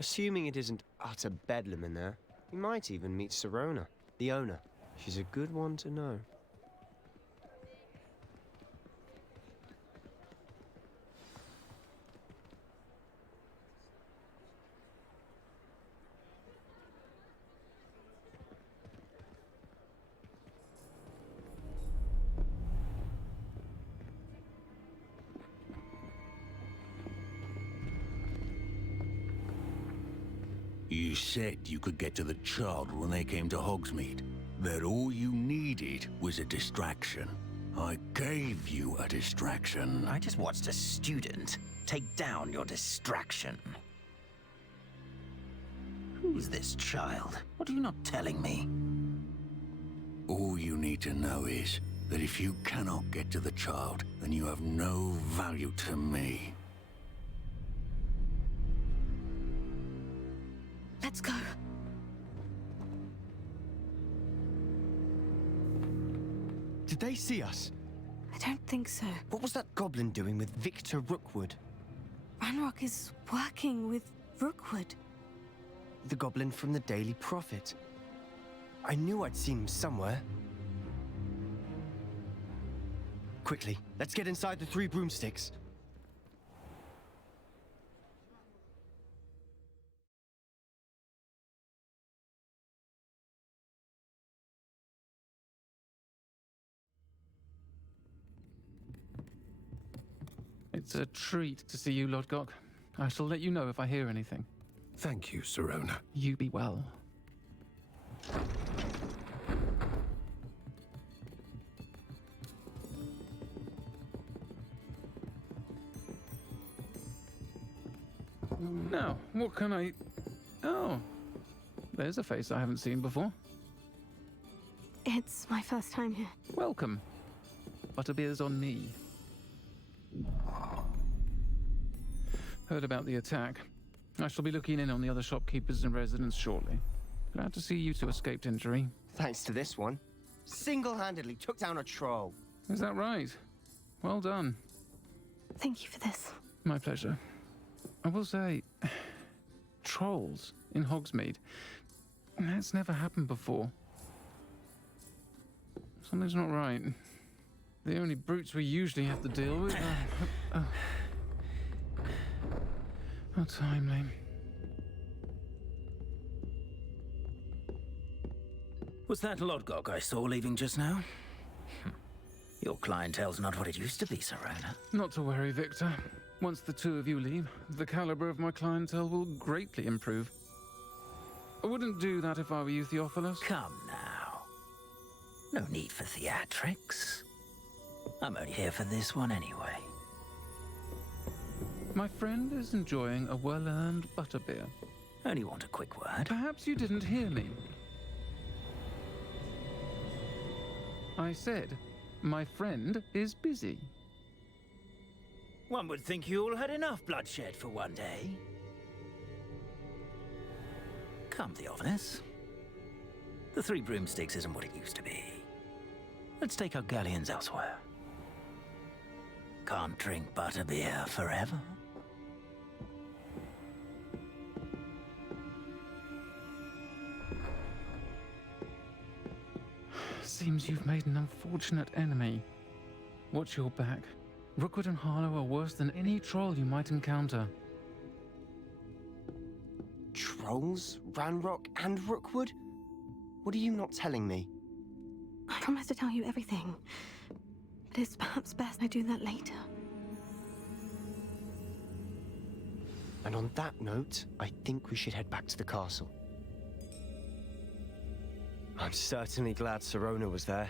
Assuming it isn't utter bedlam in there, we might even meet Sirona, the owner. She's a good one to know. You said you could get to the child when they came to Hogsmeade. That all you needed was a distraction. I gave you a distraction. I just watched a student take down your distraction. Who's this child? What are you not telling me? All you need to know is that if you cannot get to the child, then you have no value to me. Let's go. Did they see us? I don't think so. What was that goblin doing with Victor Rookwood? Ranrock is working with Rookwood. The goblin from the Daily Prophet. I knew I'd seen him somewhere. Quickly, let's get inside the Three Broomsticks. It's a treat to see you, Lodgok. I shall let you know if I hear anything. Thank you, Sirona. You be well. Now, what can I... Oh, there's a face I haven't seen before. It's my first time here. Welcome. Butterbeer's on me. Heard about the attack. I shall be looking in on the other shopkeepers and residents shortly. Glad to see you two escaped injury. Thanks to this one. Single-handedly took down a troll. Is that right? Well done. Thank you for this. My pleasure. I will say, trolls in Hogsmeade. That's never happened before. Something's not right. The only brutes we usually have to deal with are... How timely. Was that Lodgok I saw leaving just now? Your clientele's not what it used to be, Sirona. Not to worry, Victor. Once the two of you leave, the caliber of my clientele will greatly improve. I wouldn't do that if I were you, Theophilus. Come now. No need for theatrics. I'm only here for this one anyway. My friend is enjoying a well-earned butterbeer. Only want a quick word. Perhaps you didn't hear me. I said, my friend is busy. One would think you all had enough bloodshed for one day. Come, Theophilus. The Three Broomsticks isn't what it used to be. Let's take our galleons elsewhere. Can't drink butterbeer forever. Seems you've made an unfortunate enemy. Watch your back. Rookwood and Harlow are worse than any troll you might encounter. Trolls? Ranrock and Rookwood? What are you not telling me? I promise to tell you everything, but it's perhaps best I do that later. And on that note, I think we should head back to the castle. I'm certainly glad Sirona was there.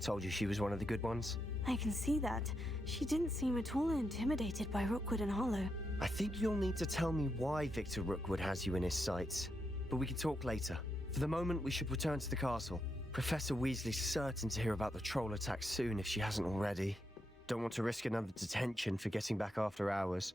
Told you she was one of the good ones. I can see that. She didn't seem at all intimidated by Rookwood and Harlow. I think you'll need to tell me why Victor Rookwood has you in his sights. But we can talk later. For the moment, we should return to the castle. Professor Weasley's certain to hear about the troll attack soon if she hasn't already. Don't want to risk another detention for getting back after hours.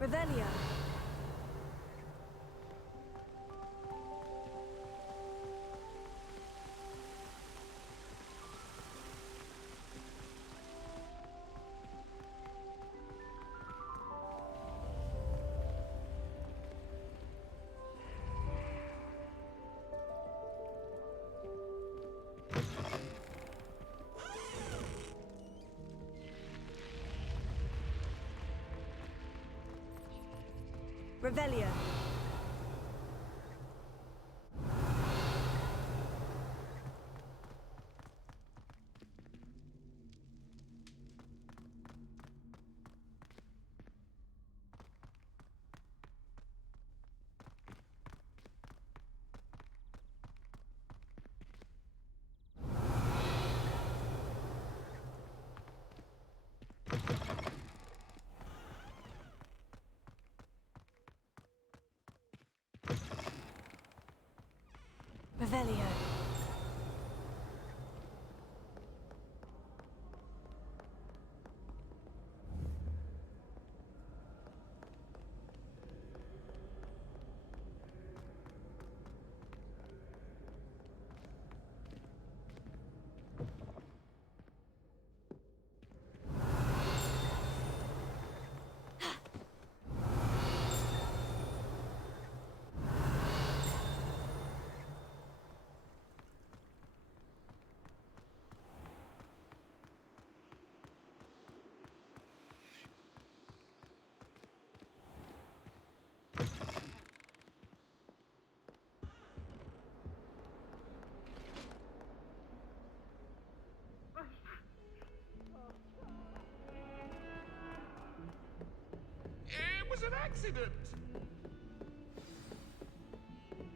Revelio. Revelio. Revelio. It was an accident!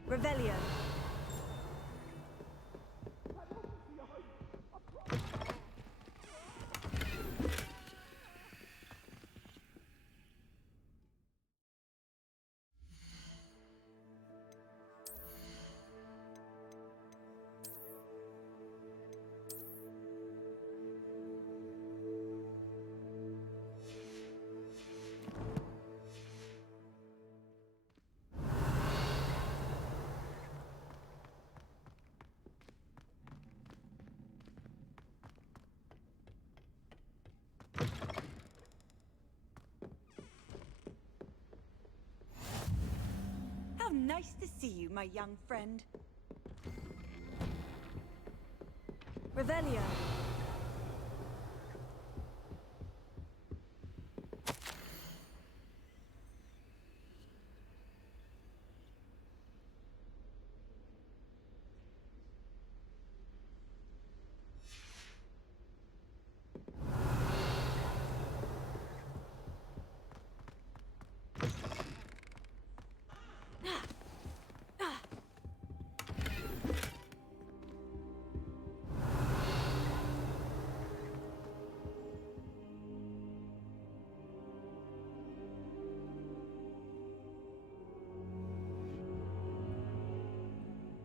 Revelio. How nice to see you, my young friend. Revelio.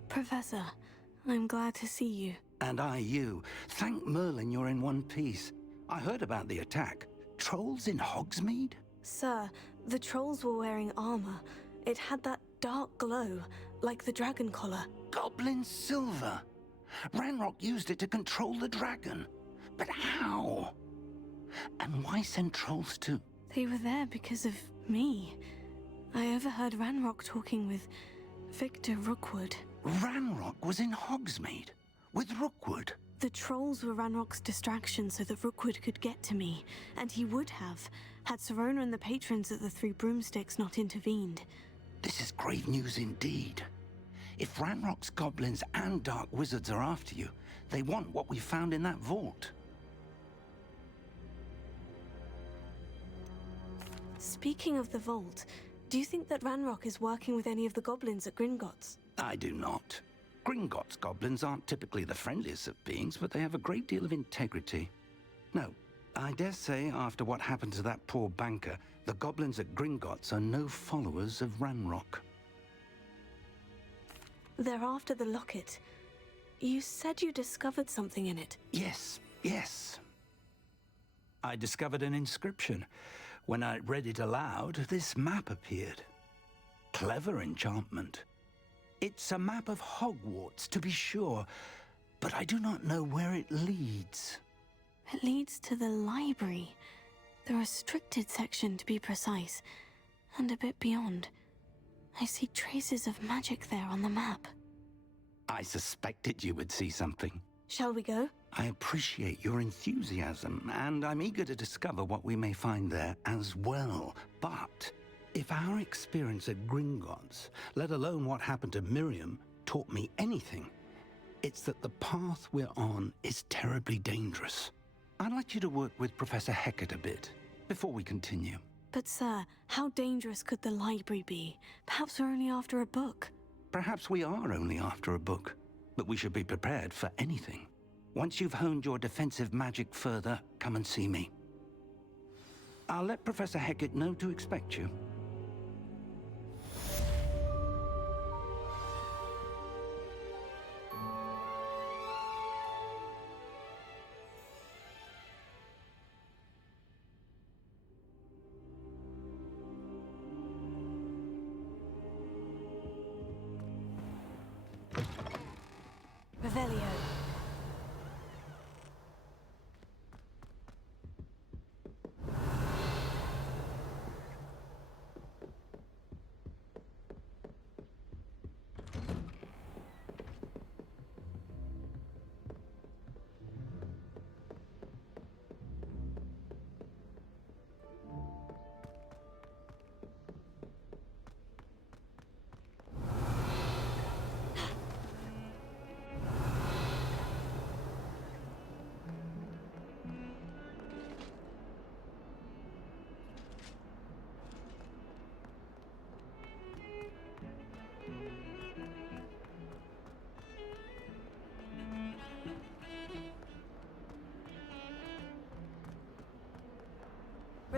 Professor, I'm glad to see you. And I you. Thank Merlin you're in one piece. I heard about the attack. Trolls in Hogsmeade? Sir, the trolls were wearing armor. It had that dark glow, like the dragon collar. Goblin silver. Ranrock used it to control the dragon. But how? And why send trolls to... They were there because of me. I overheard Ranrock talking with Victor Rookwood. Ranrock was in Hogsmeade? With Rookwood? The trolls were Ranrock's distraction so that Rookwood could get to me, and he would have, had Sirona and the patrons at the Three Broomsticks not intervened. This is grave news indeed. If Ranrock's goblins and dark wizards are after you, they want what we found in that vault. Speaking of the vault, do you think that Ranrock is working with any of the goblins at Gringotts? I do not. Gringotts goblins aren't typically the friendliest of beings, but they have a great deal of integrity. No, I dare say after what happened to that poor banker, the goblins at Gringotts are no followers of Ranrock. They're after the locket. You said you discovered something in it. Yes, yes. I discovered an inscription. When I read it aloud, this map appeared. Clever enchantment. It's a map of Hogwarts, to be sure, but I do not know where it leads. It leads to the library. The restricted section, to be precise, and a bit beyond. I see traces of magic there on the map. I suspected you would see something. Shall we go? I appreciate your enthusiasm, and I'm eager to discover what we may find there as well. But if our experience at Gringotts, let alone what happened to Miriam, taught me anything, it's that the path we're on is terribly dangerous. I'd like you to work with Professor Hecat a bit before we continue. But sir, how dangerous could the library be? Perhaps we're only after a book. Perhaps we are only after a book, but we should be prepared for anything. Once you've honed your defensive magic further, come and see me. I'll let Professor Hecat know to expect you.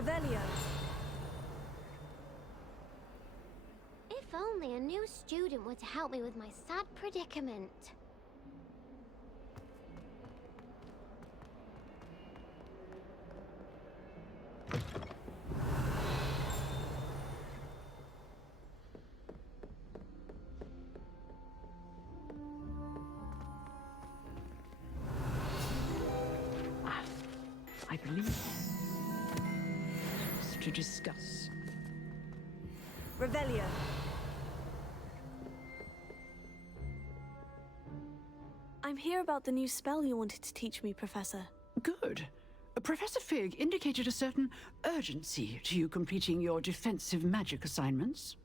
Revelio. If only a new student were to help me with my sad predicament. I believe to discuss. Revelio. I'm here about the new spell you wanted to teach me, Professor. Good. Professor Fig indicated a certain urgency to you completing your defensive magic assignments.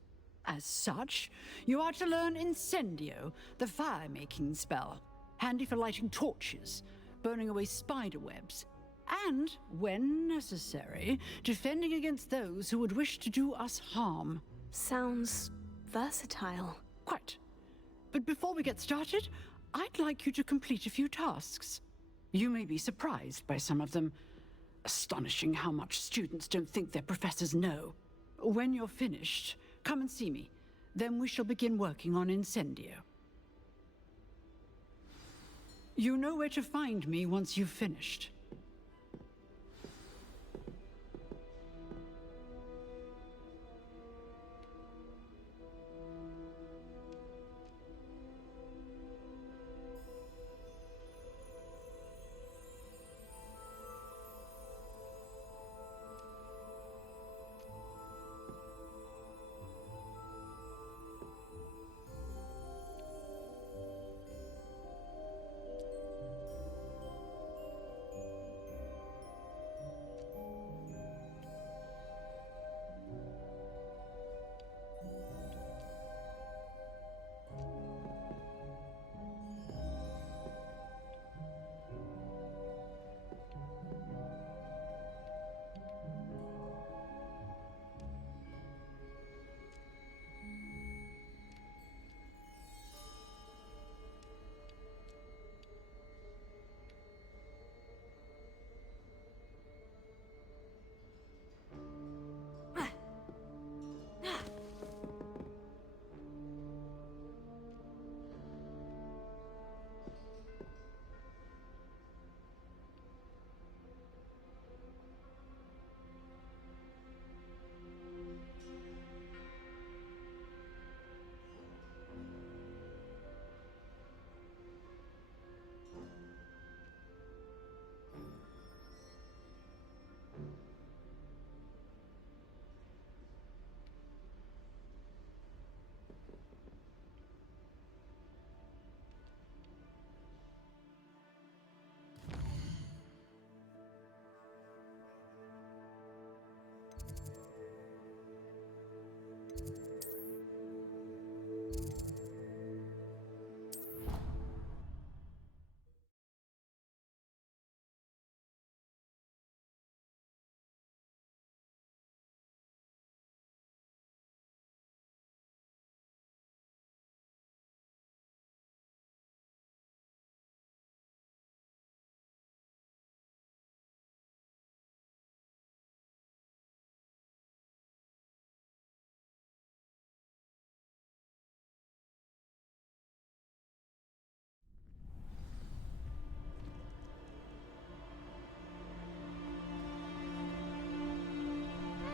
As such, you are to learn Incendio, the fire-making spell, handy for lighting torches, burning away spider webs, and, when necessary, defending against those who would wish to do us harm. Sounds versatile. Quite. But before we get started, I'd like you to complete a few tasks. You may be surprised by some of them. Astonishing how much students don't think their professors know. When you're finished, come and see me. Then we shall begin working on Incendio. You know where to find me once you've finished.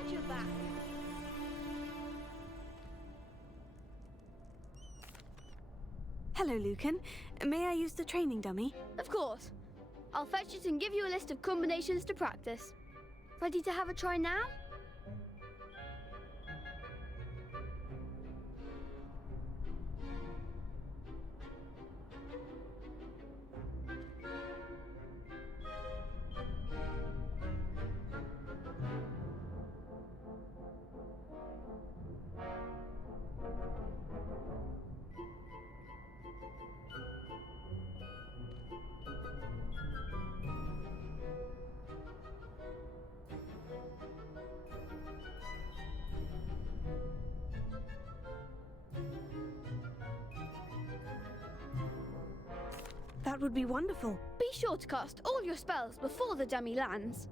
You're back. Hello, Lucan. May I use the training dummy? Of course. I'll fetch it and give you a list of combinations to practice. Ready to have a try now? That would be wonderful. Be sure to cast all your spells before the dummy lands.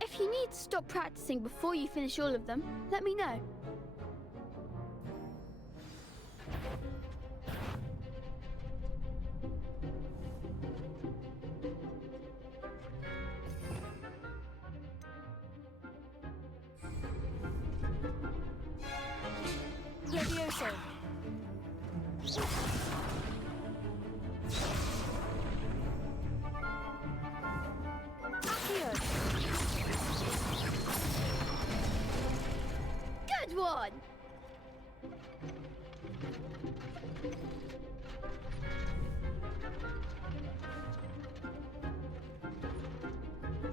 If If you need to stop practicing before you finish all of them, let me know. Levioso. Accio. Good one!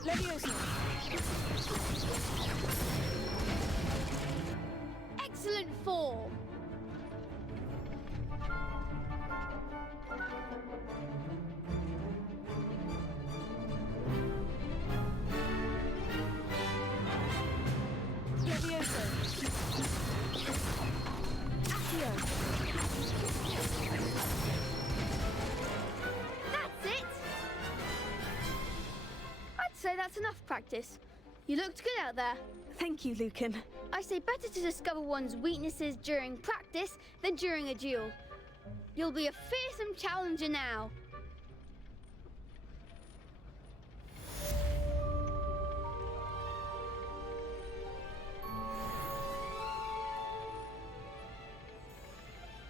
Levioso. Excellent form! Levioso. Accio. That's it! I'd say that's enough practice. You looked good out there. Thank you, Lucan. I say better to discover one's weaknesses during practice than during a duel. You'll be a fearsome challenger now.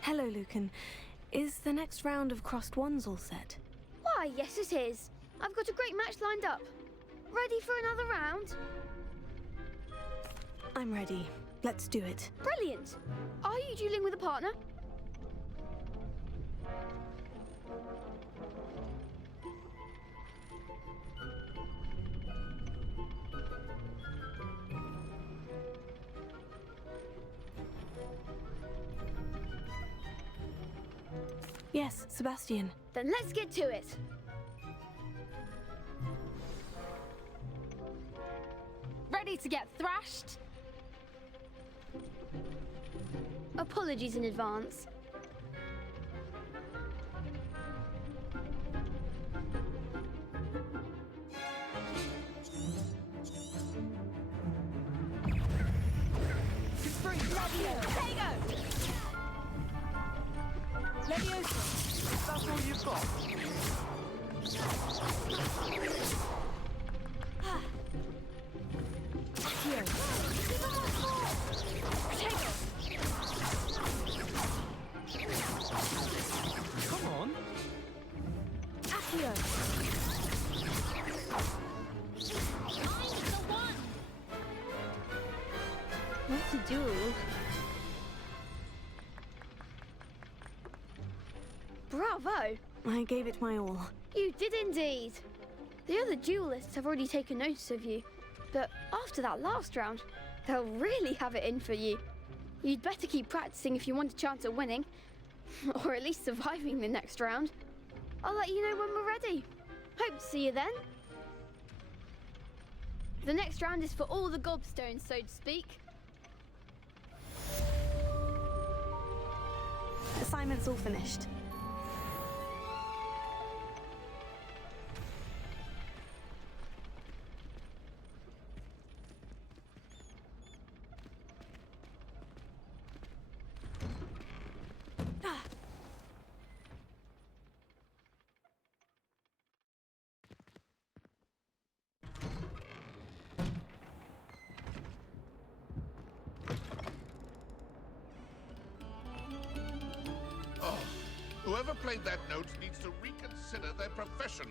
Hello, Lucan. Is the next round of Crossed Wands all set? Why, yes it is. I've got a great match lined up. Ready for another round? I'm ready. Let's do it. Brilliant! Are you dueling with a partner? Yes, Sebastian. Then let's get to it. Ready to get thrashed? Apologies in advance. Levioso. That's all you've got. Come on. Accio. What's a duel? Bravo! I gave it my all. You did indeed. The other duelists have already taken notice of you, but after that last round, they'll really have it in for you. You'd better keep practicing if you want a chance at winning, or at least surviving the next round. I'll let you know when we're ready. Hope to see you then. The next round is for all the gobstones, so to speak. Assignment's all finished. Whoever played that note needs to reconsider their profession.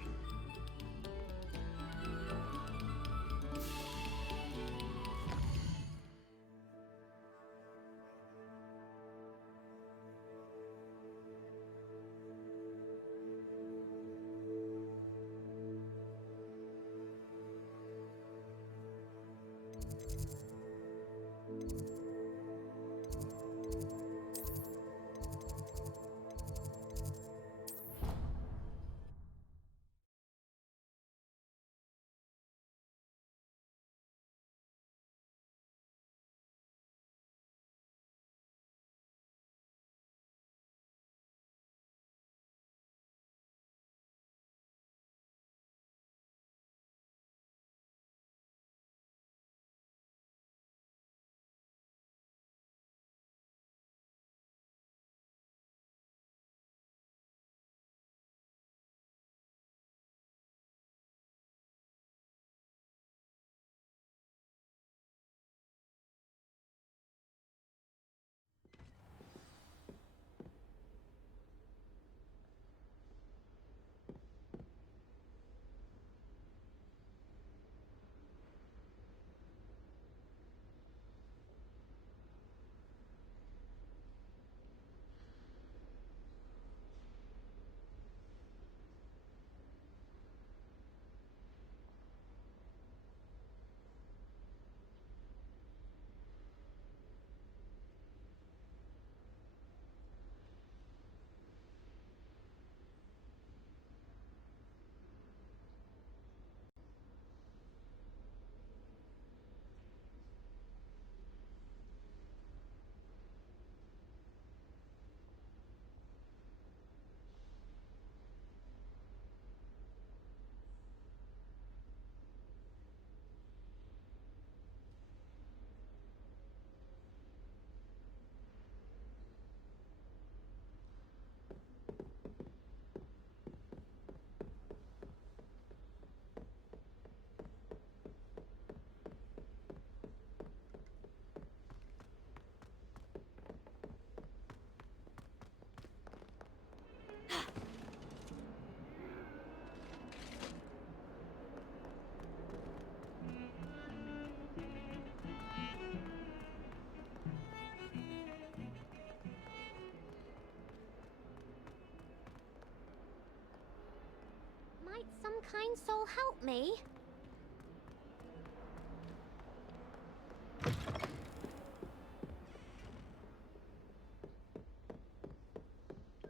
me.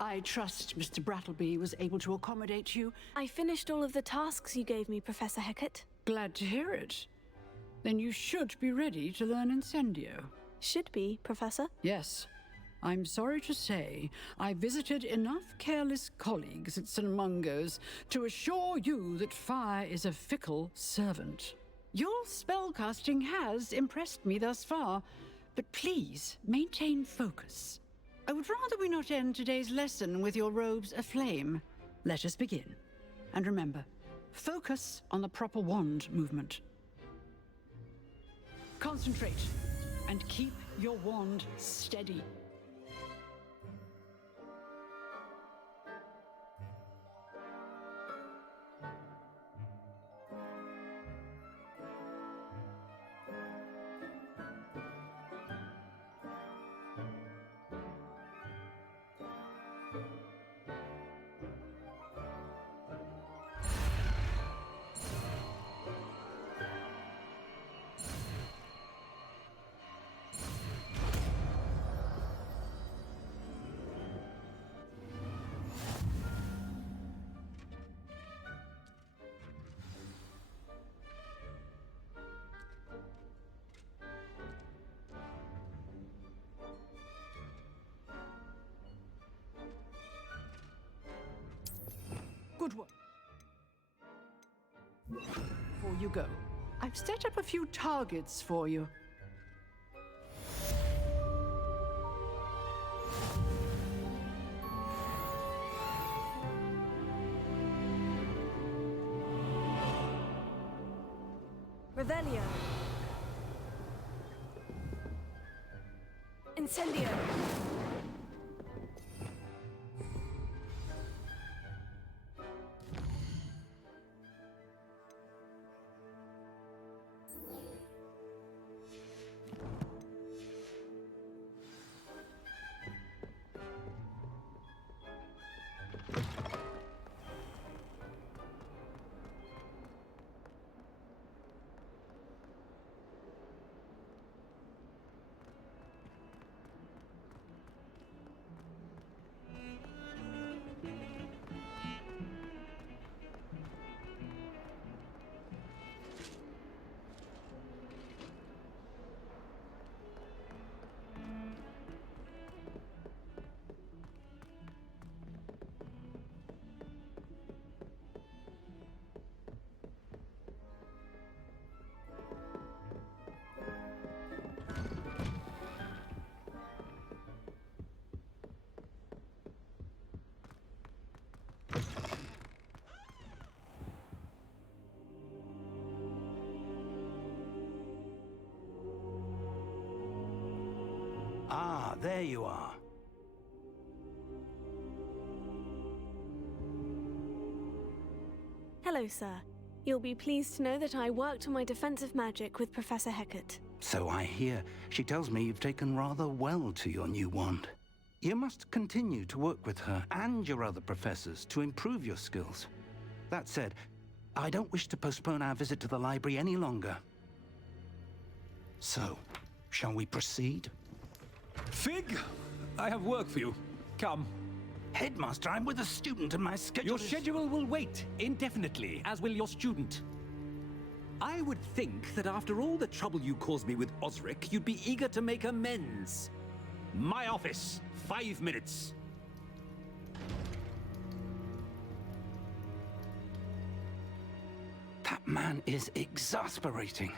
I trust Mr. Brattleby was able to accommodate you. I finished all of the tasks you gave me, Professor Hecat. Glad to hear it. Then you should be ready to learn Incendio. Should be, Professor. Yes. I'm sorry to say, I visited enough careless colleagues at St. Mungo's to assure you that fire is a fickle servant. Your spellcasting has impressed me thus far, but please maintain focus. I would rather we not end today's lesson with your robes aflame. Let us begin. And remember, focus on the proper wand movement. Concentrate, and keep your wand steady. Good work. Before you go, I've set up a few targets for you. Revelio. Incendio. Ah, there you are. Hello, sir. You'll be pleased to know that I worked on my defensive magic with Professor Hecat. So I hear. She tells me you've taken rather well to your new wand. You must continue to work with her and your other professors to improve your skills. That said, I don't wish to postpone our visit to the library any longer. So, shall we proceed? Fig, I have work for you. Come. Headmaster, I'm with a student and my schedule Your schedule will wait indefinitely, as will your student. I would think that after all the trouble you caused me with Osric, you'd be eager to make amends. My office, 5 minutes. That man is exasperating.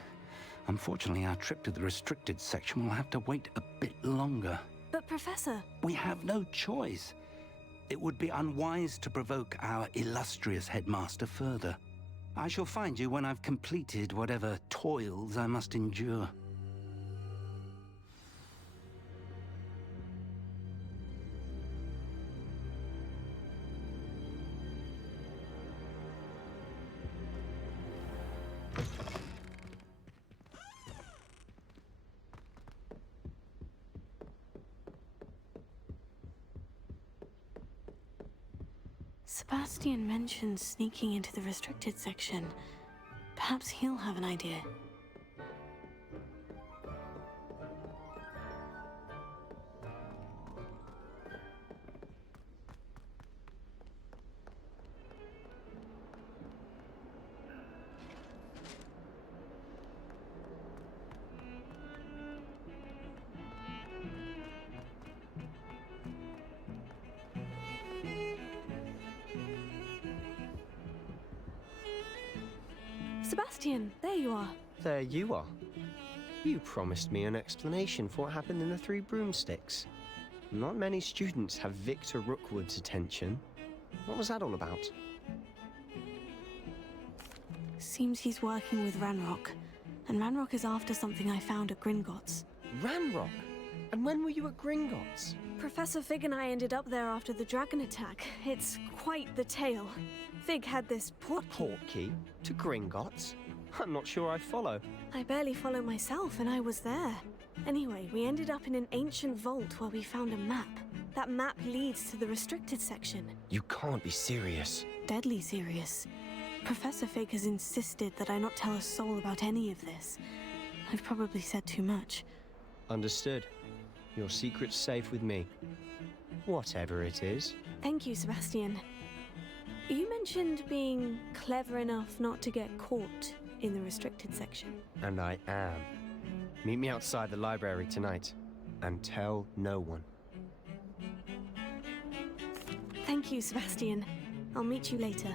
Unfortunately, our trip to the restricted section will have to wait a bit longer. But, Professor... We have no choice. It would be unwise to provoke our illustrious headmaster further. I shall find you when I've completed whatever toils I must endure. Sebastian mentioned sneaking into the restricted section. Perhaps he'll have an idea. Sebastian, there you are. There you are. You promised me an explanation for what happened in the Three Broomsticks. Not many students have Victor Rookwood's attention. What was that all about? Seems he's working with Ranrock, and Ranrock is after something I found at Gringotts. Ranrock? And when were you at Gringotts? Professor Fig and I ended up there after the dragon attack. It's quite the tale. Fig had this portkey to Gringotts? I'm not sure I follow. I barely follow myself, and I was there. Anyway, we ended up in an ancient vault where we found a map. That map leads to the restricted section. You can't be serious. Deadly serious. Professor Fig has insisted that I not tell a soul about any of this. I've probably said too much. Understood. Your secret's safe with me. Whatever it is. Thank you, Sebastian. You mentioned being clever enough not to get caught in the restricted section. And I am. Meet me outside the library tonight. And tell no one. Thank you, Sebastian. I'll meet you later.